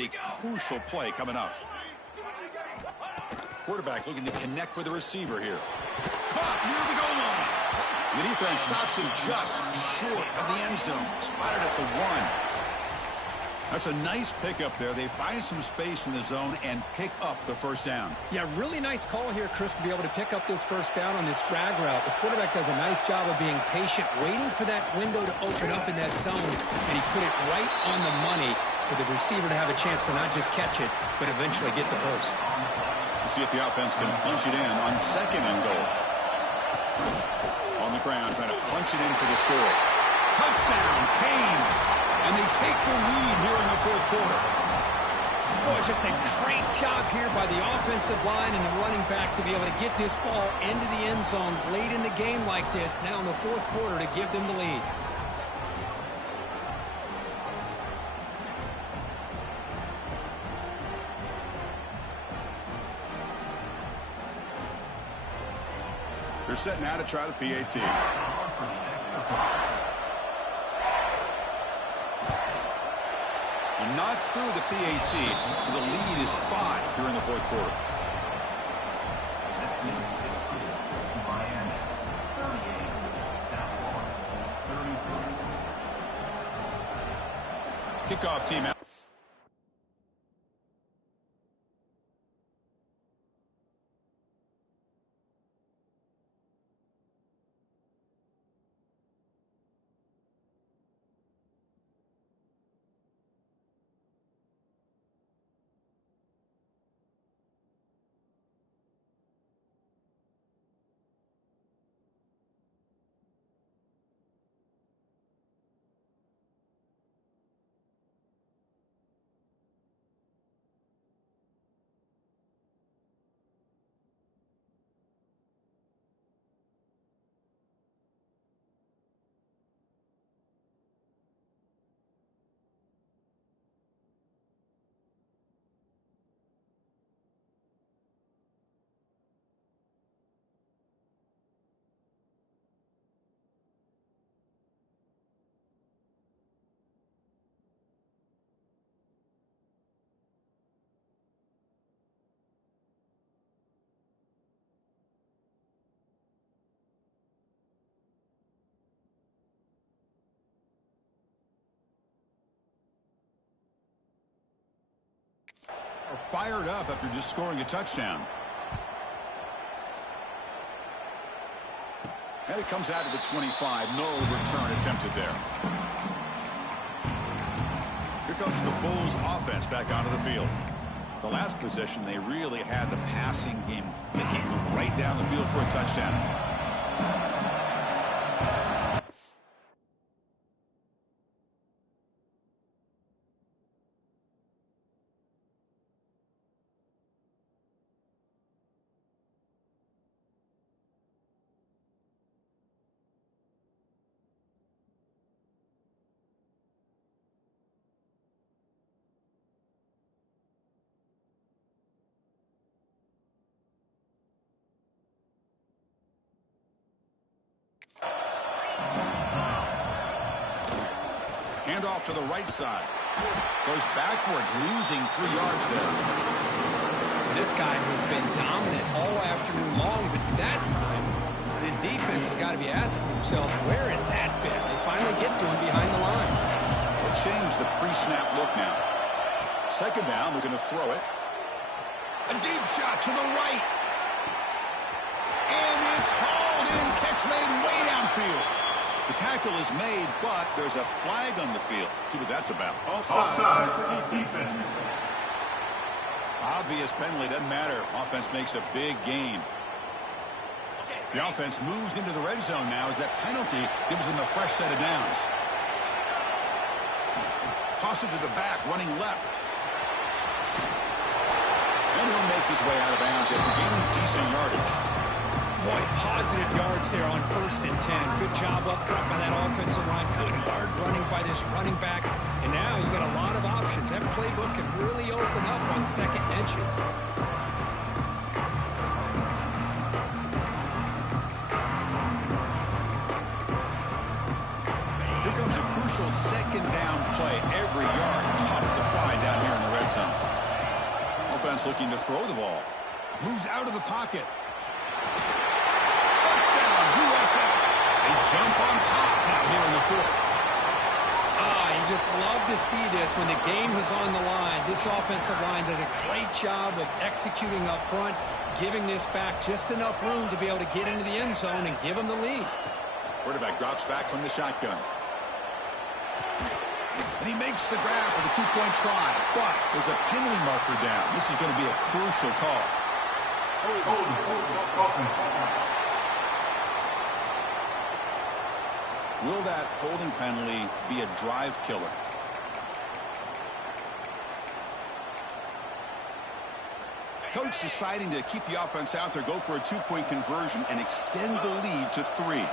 a crucial play coming up. Quarterback looking to connect with the receiver here. Caught near the goal line. The defense stops him just short of the end zone. Spotted at the 1. That's a nice pickup there. They find some space in the zone and pick up the first down. Yeah, really nice call here, Chris, to be able to pick up this first down on this drag route. The quarterback does a nice job of being patient, waiting for that window to open up in that zone, and he put it right on the money for the receiver to have a chance to not just catch it, but eventually get the first. We'll see if the offense can punch it in on 2nd and goal. On the ground, trying to punch it in for the score. Touchdown, Canes! And they take the lead here in the 4th quarter. Boy, just a great job here by the offensive line and the running back to be able to get this ball into the end zone late in the game like this, now in the 4th quarter, to give them the lead. They're set now to try the PAT. Not through the PAT, so the lead is 5 here in the 4th quarter. Kickoff team out. Are fired up after just scoring a touchdown. And it comes out to the 25. No return attempted there. Here comes the Bulls offense back onto the field. The last possession, they really had the passing game clicking, move right down the field for a touchdown. Handoff to the right side. Goes backwards, losing 3 yards there. This guy has been dominant all afternoon long, but that time, the defense has got to be asking themselves, where has that been? They finally get to him behind the line. They'll change the pre-snap look now. 2nd down, looking to throw it. A deep shot to the right. And it's hauled in, catch made way downfield. The tackle is made, but there's a flag on the field. Let's see what that's about. Offside for defense. Obvious penalty, doesn't matter. Offense makes a big gain. The offense moves into the red zone now as that penalty gives them a fresh set of downs. Toss it to the back, running left. And he'll make his way out of bounds after gaining decent yardage. Boy, positive yards there on 1st and 10. Good job up front by that offensive line. Good hard running by this running back. And now you got a lot of options. That playbook can really open up on 2nd and inches. Here comes a crucial 2nd down play. Every yard tough to find down here in the red red zone. Offense looking to throw the ball. Moves out of the pocket. Touchdown, USF. They jump on top now here in the fourth. You just love to see this when the game is on the line. This offensive line does a great job of executing up front, giving this back just enough room to be able to get into the end zone and give them the lead. Quarterback drops back from the shotgun. And he makes the grab for the two-point try. But there's a penalty marker down. This is going to be a crucial call. Will that holding penalty be a drive killer? Coach deciding to keep the offense out there, go for a two-point conversion, and extend the lead to 3.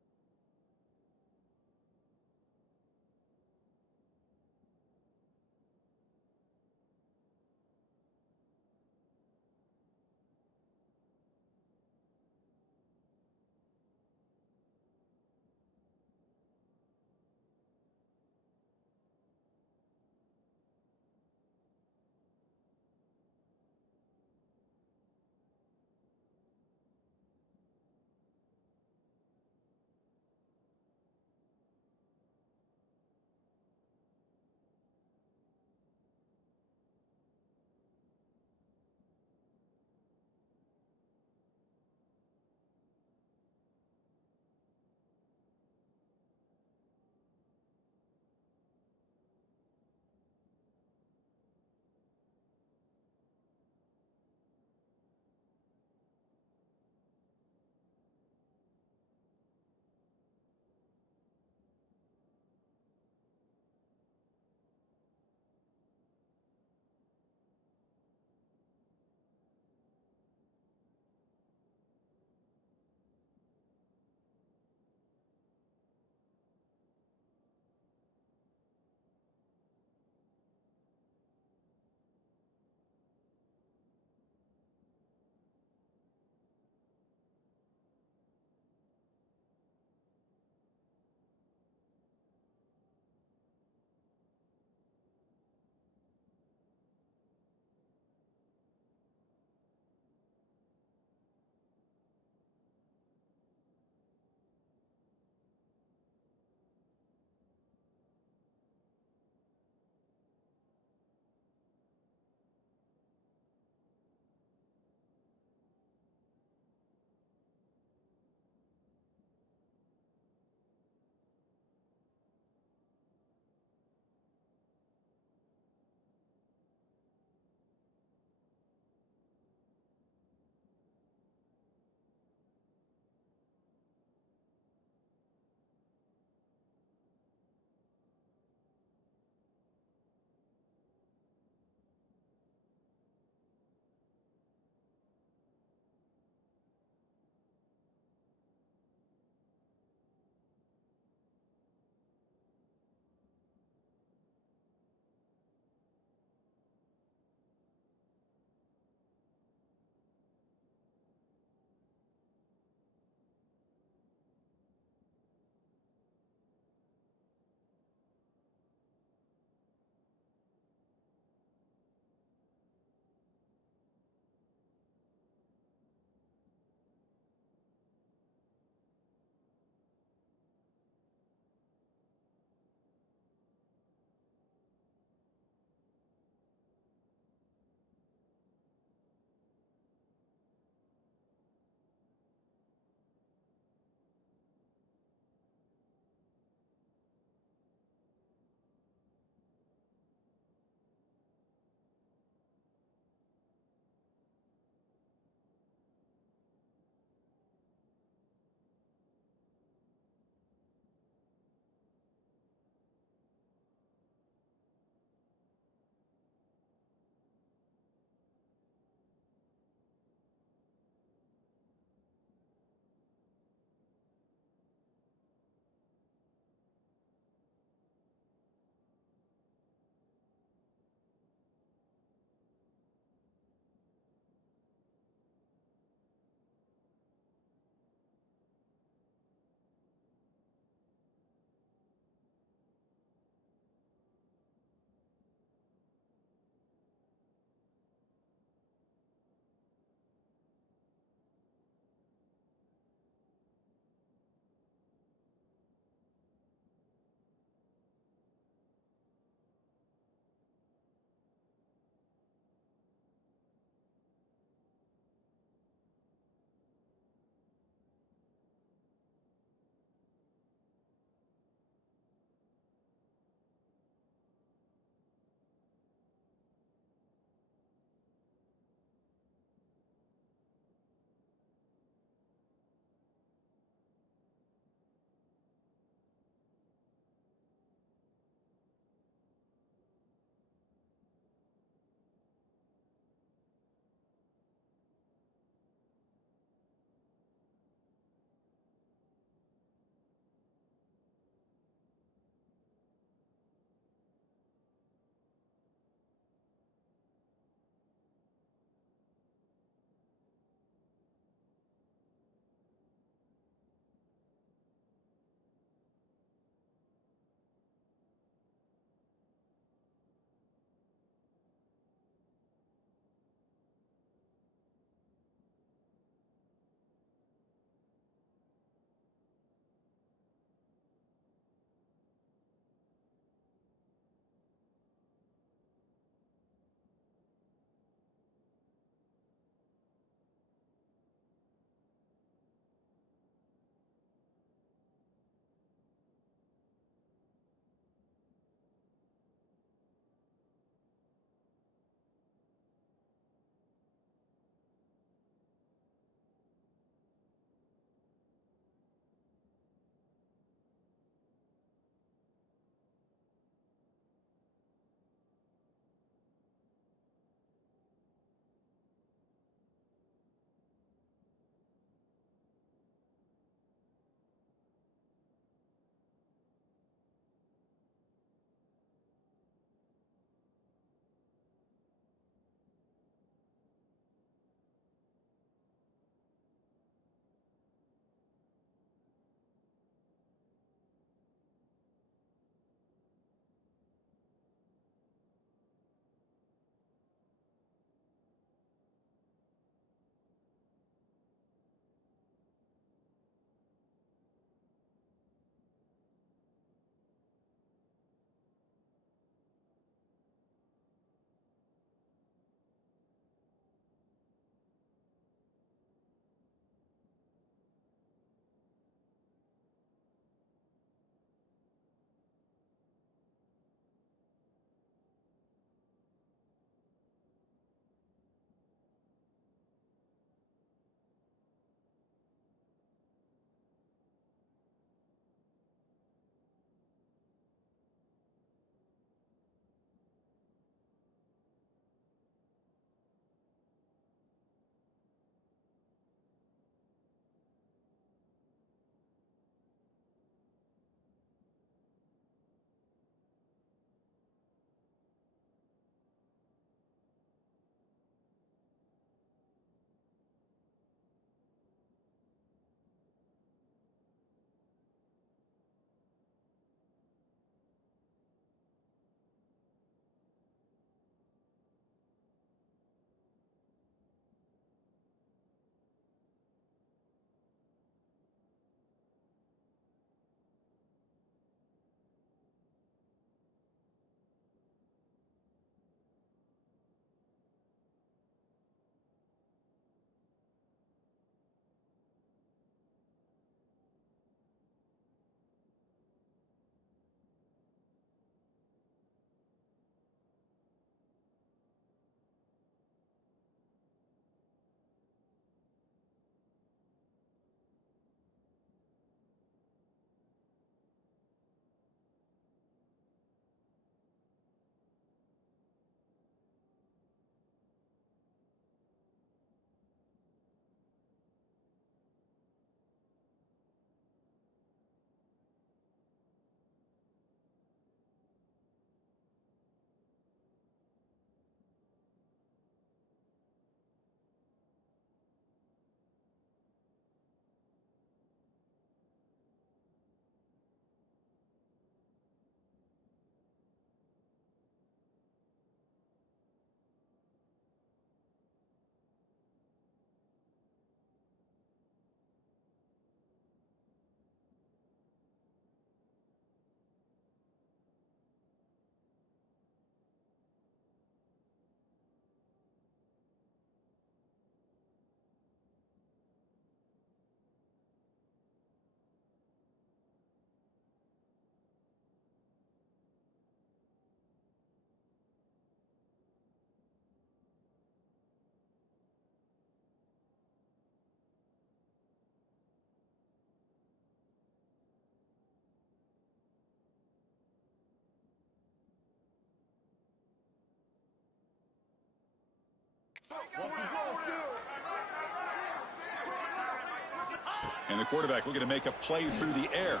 And the quarterback looking to make a play through the air.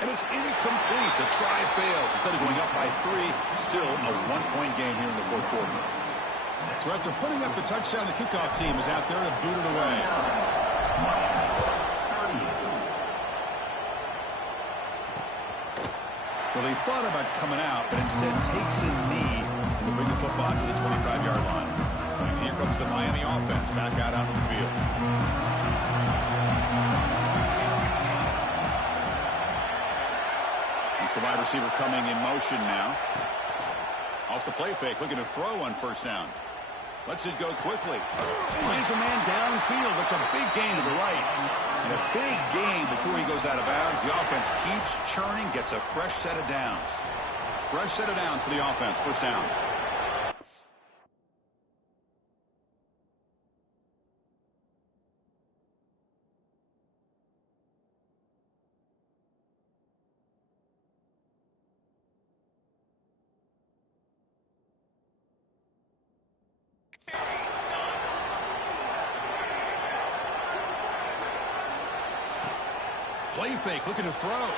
And it's incomplete. The try fails. Instead of going up by 3, still a one-point game here in the fourth quarter. So after putting up the touchdown, the kickoff team is out there to boot it away. Well, he thought about coming out, but instead takes a knee and will bring the football to the 25-yard line. And here comes the Miami offense back out onto the field. It's the wide receiver coming in motion now. Off the play fake, looking to throw on first down. Lets it go quickly. Finds a man downfield. That's a big gain to the right. And a big gain before he goes out of bounds. The offense keeps churning, gets a fresh set of downs. Fresh set of downs for the offense. First down. Play fake, looking to throw.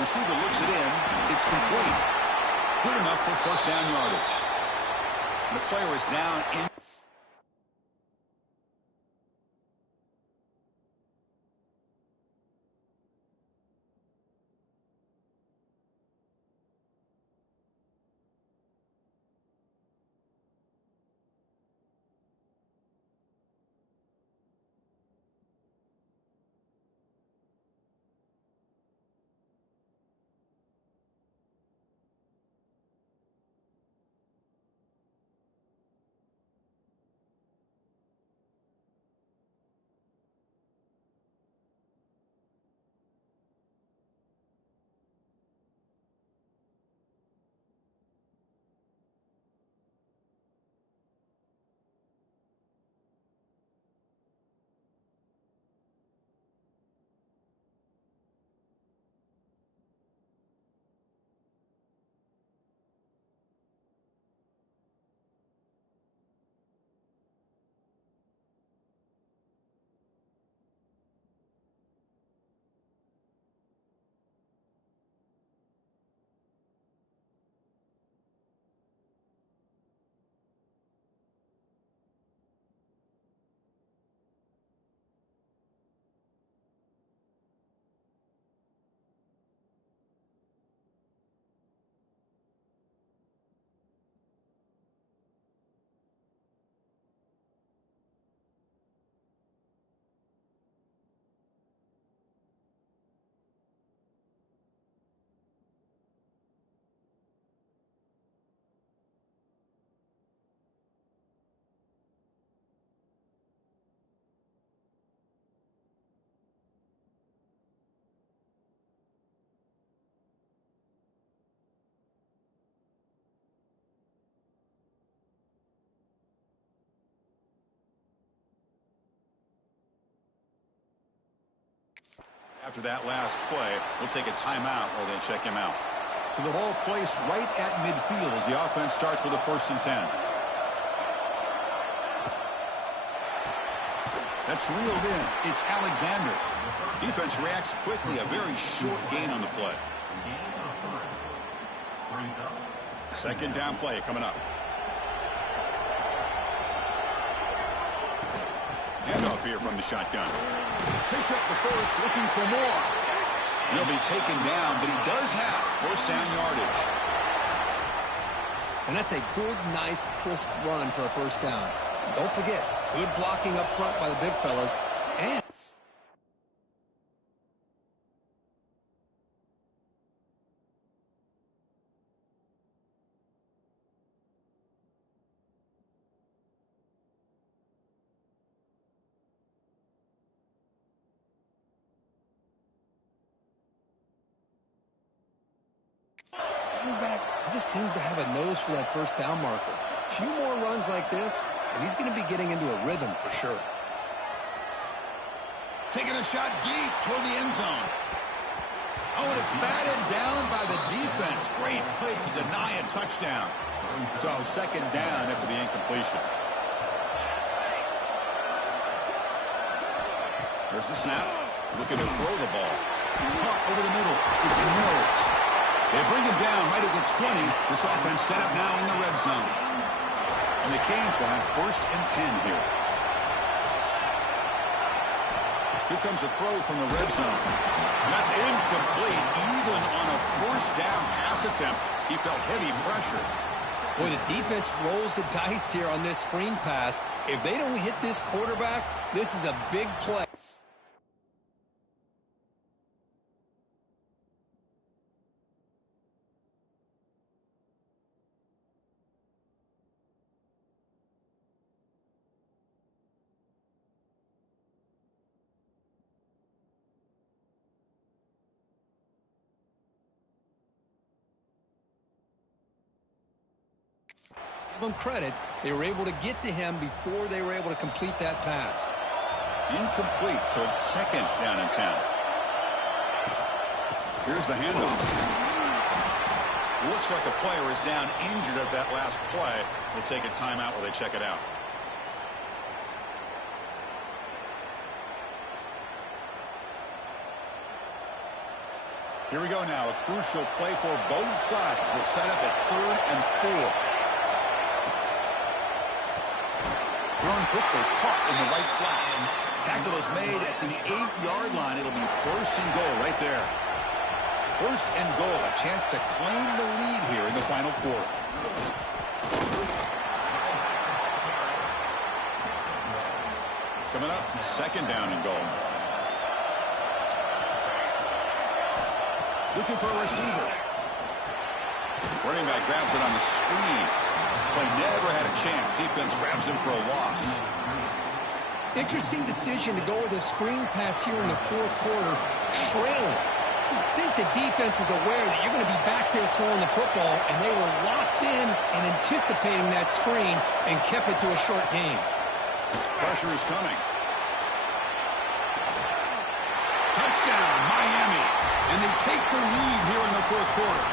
Receiver looks it in. It's complete. Good enough for first down yardage. The player is down in. After that last play, we'll take a timeout or they'll check him out. So the ball placed right at midfield as the offense starts with a 1st and 10. That's reeled in. It's Alexander. Defense reacts quickly. A very short gain on the play. 2nd down play coming up. Handoff here from the shotgun. Picks up the first, looking for more. He'll be taken down, but he does have 1st down yardage. And that's a good, nice, crisp run for a 1st down. Don't forget, good blocking up front by the big fellas. And he just seems to have a nose for that 1st down marker. A few more runs like this, and he's going to be getting into a rhythm for sure. Taking a shot deep toward the end zone. Oh, and it's batted down by the defense. Great play to deny a touchdown. So second down after the incompletion. There's the snap. Looking to throw the ball. Caught over the middle. It's Mills. They bring him down right at the 20. This offense set up now in the red zone. And the Canes will have 1st and 10 here. Here comes a throw from the red zone. That's incomplete. Even on a 1st down pass attempt, he felt heavy pressure. Boy, the defense rolls the dice here on this screen pass. If they don't hit this quarterback, this is a big play. Give them credit, they were able to get to him before they were able to complete that pass. Incomplete, so it's 2nd down and 10. Here's the handoff. Looks like a player is down injured at that last play. We'll take a timeout while they check it out. Here we go now. A crucial play for both sides. They'll set up at 3rd and 4. Thrown quickly, caught in the right flat. Tackle is made at the 8-yard line. It'll be 1st and goal right there. 1st and goal, a chance to claim the lead here in the final quarter. Coming up, 2nd down and goal. Looking for a receiver. Running back grabs it on the screen. Play never had a chance. Defense grabs him for a loss. Interesting decision to go with a screen pass here in the 4th quarter, trailing. I think the defense is aware that you're going to be back there throwing the football, and they were locked in and anticipating that screen and kept it to a short game. Pressure is coming. Touchdown, Miami. And they take the lead here in the 4th quarter.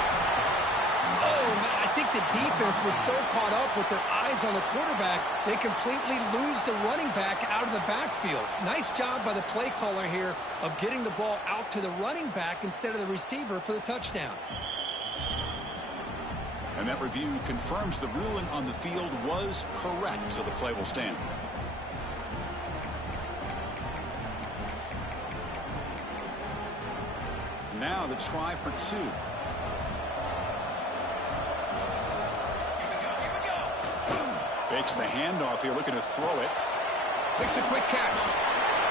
Oh, man, I think the defense was so caught up with their eyes on the quarterback, they completely lose the running back out of the backfield. Nice job by the play caller here of getting the ball out to the running back instead of the receiver for the touchdown. And that review confirms the ruling on the field was correct, so the play will stand. Now the try for 2. Fakes the handoff here, looking to throw it. Makes a quick catch.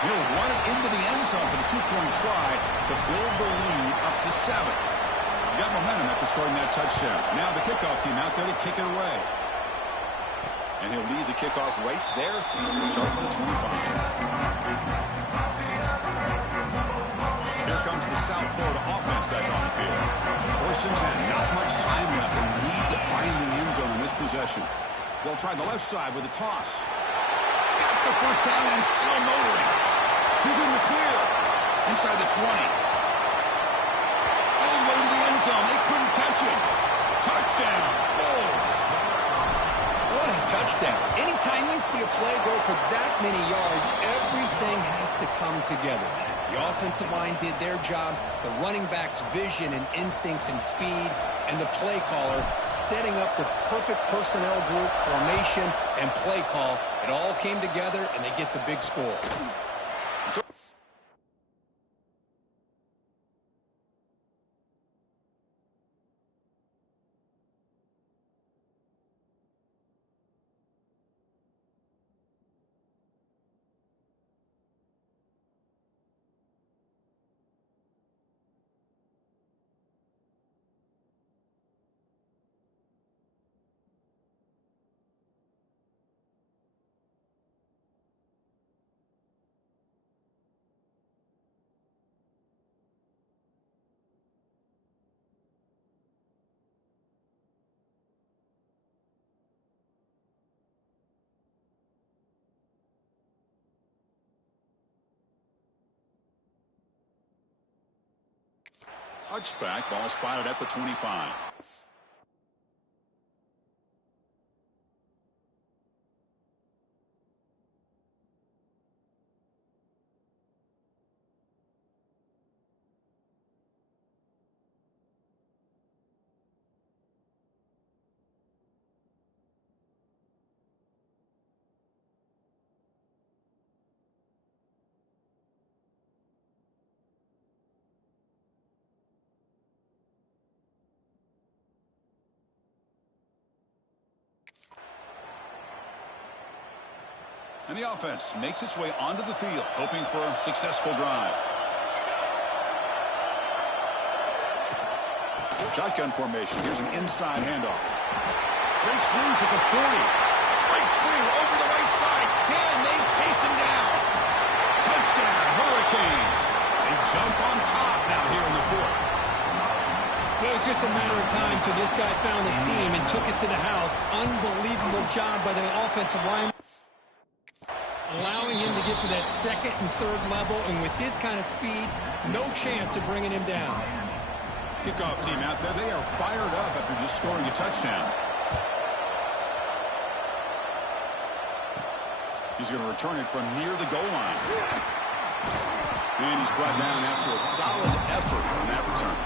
He'll run it into the end zone for the 2-point try to build the lead up to 7. He got momentum after scoring that touchdown. Now the kickoff team out there to kick it away. And he'll lead the kickoff right there. He'll start with the 25. Here comes the South Florida offense back on the field. 1st and 10. Not much time left. They need to find the end zone in this possession. They'll try the left side with a toss. Got the 1st down and still motoring. He's in the clear. Inside the 20. All the way to the end zone. They couldn't catch him. Touchdown, Bulls. What a touchdown. Anytime you see a play go for that many yards, everything has to come together. The offensive line did their job, the running back's vision and instincts and speed, and the play caller setting up the perfect personnel group, formation, and play call. It all came together, and they get the big score. touchback. Ball spotted at the 25. And the offense makes its way onto the field, hoping for a successful drive. Shotgun formation. Here's an inside handoff. Breaks loose at the 40. Breaks clear over the right side. Can they chase him down? Touchdown, Hurricanes. They jump on top now here in the fourth. It was just a matter of time till this guy found the seam and took it to the house. Unbelievable job by the offensive line, allowing him to get to that second and third level, and with his kind of speed, no chance of bringing him down. Kickoff team out there. They are fired up after just scoring a touchdown. He's going to return it from near the goal line. And he's brought down after a solid effort on that return.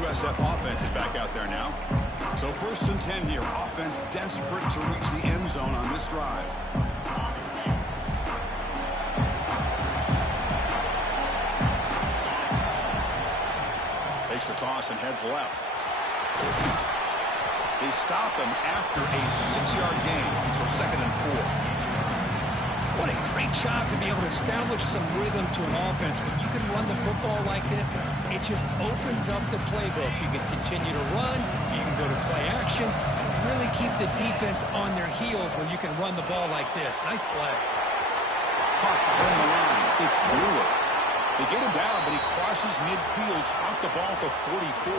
USF offense is back out there now. So 1st and 10 here. Offense desperate to reach the end zone on this drive. Takes the toss and heads left. They stop him after a 6-yard gain. So 2nd and 4. What a great job to be able to establish some rhythm to an offense. When you can run the football like this, it just opens up the playbook. You can continue to run, you can go to play action, and really keep the defense on their heels when you can run the ball like this. Nice play. Caught behind the line. It's Brewer. They get him down, but he crosses midfield, spot the ball at the 44.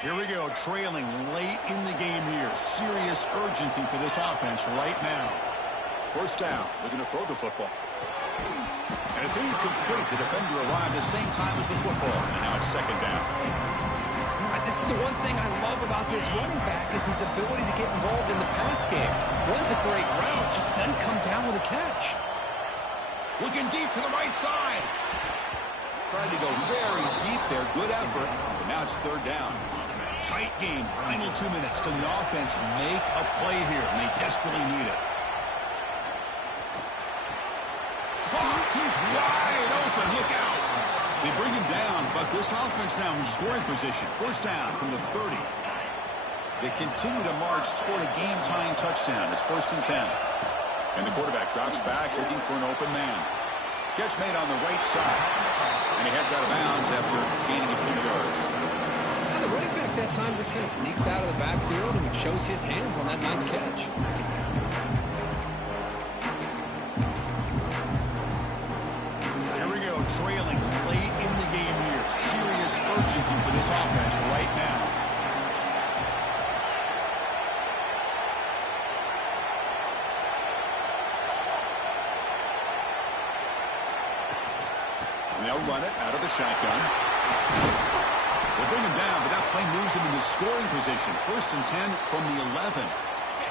Here we go, trailing late in the game here. Serious urgency for this offense right now. 1st down, looking to throw the football. And it's incomplete. The defender arrived at the same time as the football. And now it's 2nd down. This is the one thing I love about this running back is his ability to get involved in the pass game. Runs a great route, just doesn't come down with a catch. Looking deep to the right side. Tried to go very deep there. Good effort. But now it's 3rd down. Tight game. Final 2 minutes. Can the offense make a play here? And they desperately need it. He's wide open. Look out. They bring him down, but this offense now in scoring position. 1st down from the 30. They continue to march toward a game-tying touchdown. It's 1st and 10. And the quarterback drops back looking for an open man. Catch made on the right side. And he heads out of bounds after gaining a few yards. The running back that time just kind of sneaks out of the backfield and shows his hands on that nice catch. Here we go, trailing late in the game here. Serious urgency for this offense right now. And they'll run it out of the shotgun. They bring him down, but that play moves him into scoring position. 1st and 10 from the 11.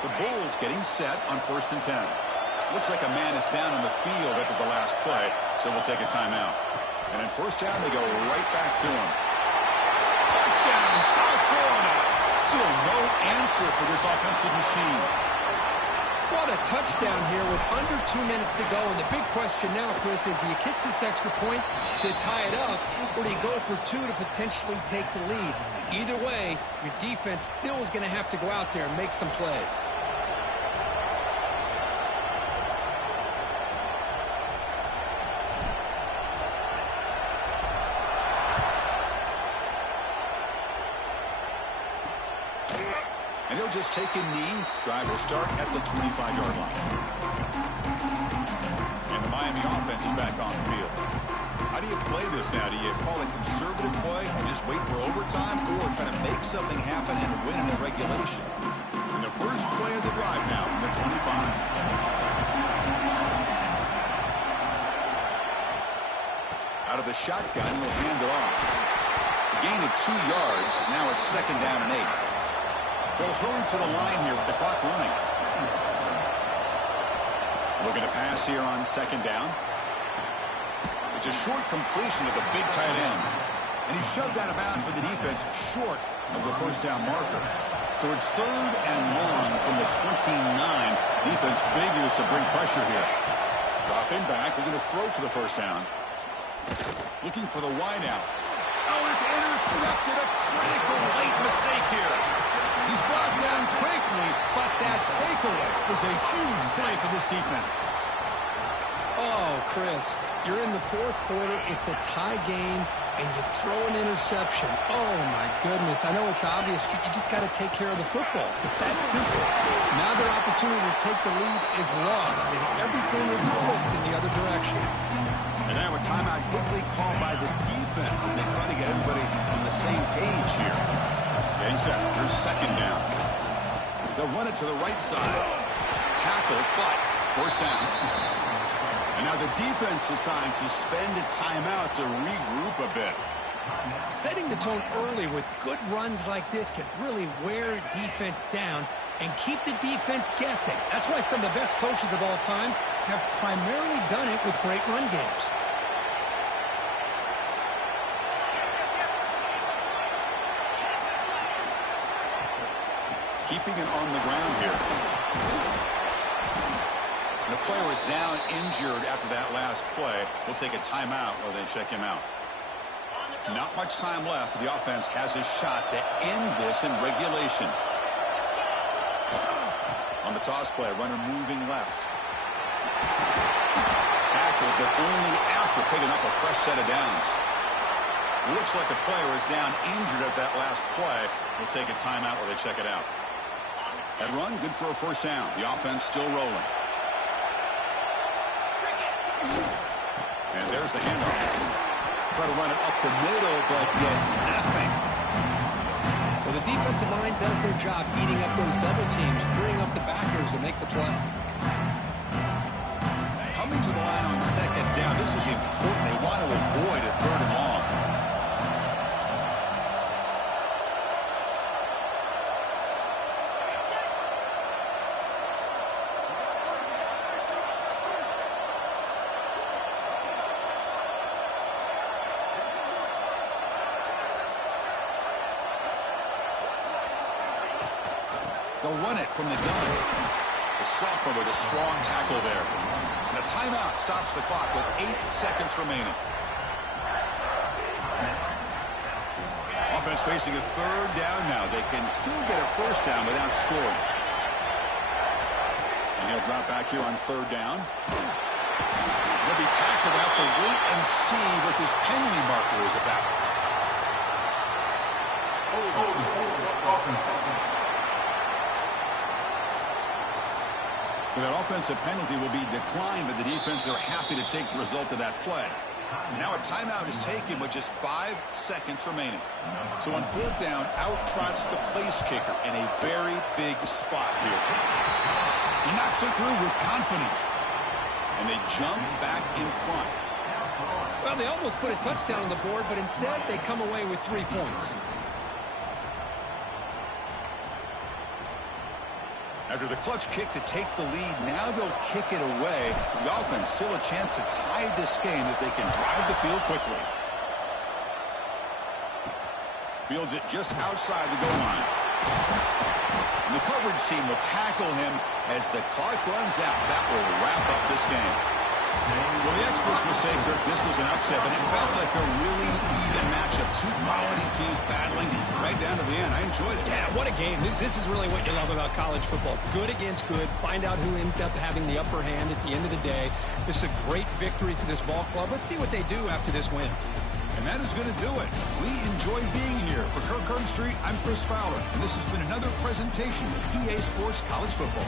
The Bulls getting set on 1st and 10. Looks like a man is down on the field after the last play, so they'll take a timeout. And on 1st down, they go right back to him. Touchdown, South Florida. Still no answer for this offensive machine. What a touchdown here with under 2 minutes to go. And the big question now, Chris, is do you kick this extra point to tie it up, or do you go for 2 to potentially take the lead? Either way, your defense still is going to have to go out there and make some plays. And he'll just take a knee. Drive will start at the 25-yard line. and the offense is back on the field. How do you play this now? Do you call a conservative play and just wait for overtime, or try to make something happen and win in a regulation? And the first play of the drive now from the 25. Out of the shotgun, he'll hand it off. A gain of 2 yards. Now it's 2nd down and 8. They'll hurry to the line here with the clock running. Looking to pass here on 2nd down. It's a short completion to the big tight end. And he's shoved out of bounds by the defense short of the first down marker. So it's 3rd and long from the 29. Defense figures to bring pressure here. Dropping back, looking to throw for the first down. Looking for the wide out. Oh, it's intercepted. A critical late mistake here. He's brought down quickly, but that takeaway is a huge play for this defense. Oh, Chris, you're in the 4th quarter. It's a tie game, and you throw an interception. Oh, my goodness. I know it's obvious, but you just got to take care of the football. It's that simple. Now their opportunity to take the lead is lost, and everything is flipped in the other direction. And now a timeout quickly called by the defense as they try to get everybody on the same page here. Getting set. Here's 2nd down. They'll run it to the right side. Tackle, but first down. And now the defense decides to spend a timeout to regroup a bit. Setting the tone early with good runs like this can really wear defense down and keep the defense guessing. That's why some of the best coaches of all time have primarily done it with great run games. Keeping it on the ground here. And the player is down injured after that last play. We'll take a timeout while they check him out. Not much time left. The offense has a shot to end this in regulation. On the toss play, runner moving left. Tackled, but only after picking up a fresh set of downs. Looks like the player is down injured at that last play. We'll take a timeout while they check it out. That run, good for a first down. The offense still rolling. And there's the handoff. Try to run it up the middle, but get nothing. Well, the defensive line does their job eating up those double teams, freeing up the backers to make the play. Coming to the line on 2nd down. This is important. They want to avoid a 3rd and long. They'll run it from the gun. The sophomore with a strong tackle there. And a timeout stops the clock with 8 seconds remaining. Offense facing a 3rd down now. They can still get a first down without scoring. And he'll drop back here on 3rd down. He'll be tackled. Have to wait and see what this penalty marker is about. So that offensive penalty will be declined, but the defense are happy to take the result of that play. Now a timeout is taken with just 5 seconds remaining. So on 4th down, out trots the place kicker in a very big spot here. He knocks it through with confidence. And they jump back in front. Well, they almost put a touchdown on the board, but instead they come away with 3 points. After the clutch kick to take the lead, now they'll kick it away. The offense still a chance to tie this game if they can drive the field quickly. Fields it just outside the goal line. And the coverage team will tackle him as the clock runs out. That will wrap up this game. Well, the experts will say, Kirk, this was an upset, but it felt like a really even matchup. 2 quality teams battling right down to the end. I enjoyed it. Yeah, what a game. This is really what you love about college football. Good against good. Find out who ends up having the upper hand at the end of the day. This is a great victory for this ball club. Let's see what they do after this win. And that is going to do it. We enjoyed being here. For Kirk Street, I'm Chris Fowler. And this has been another presentation of EA Sports College Football.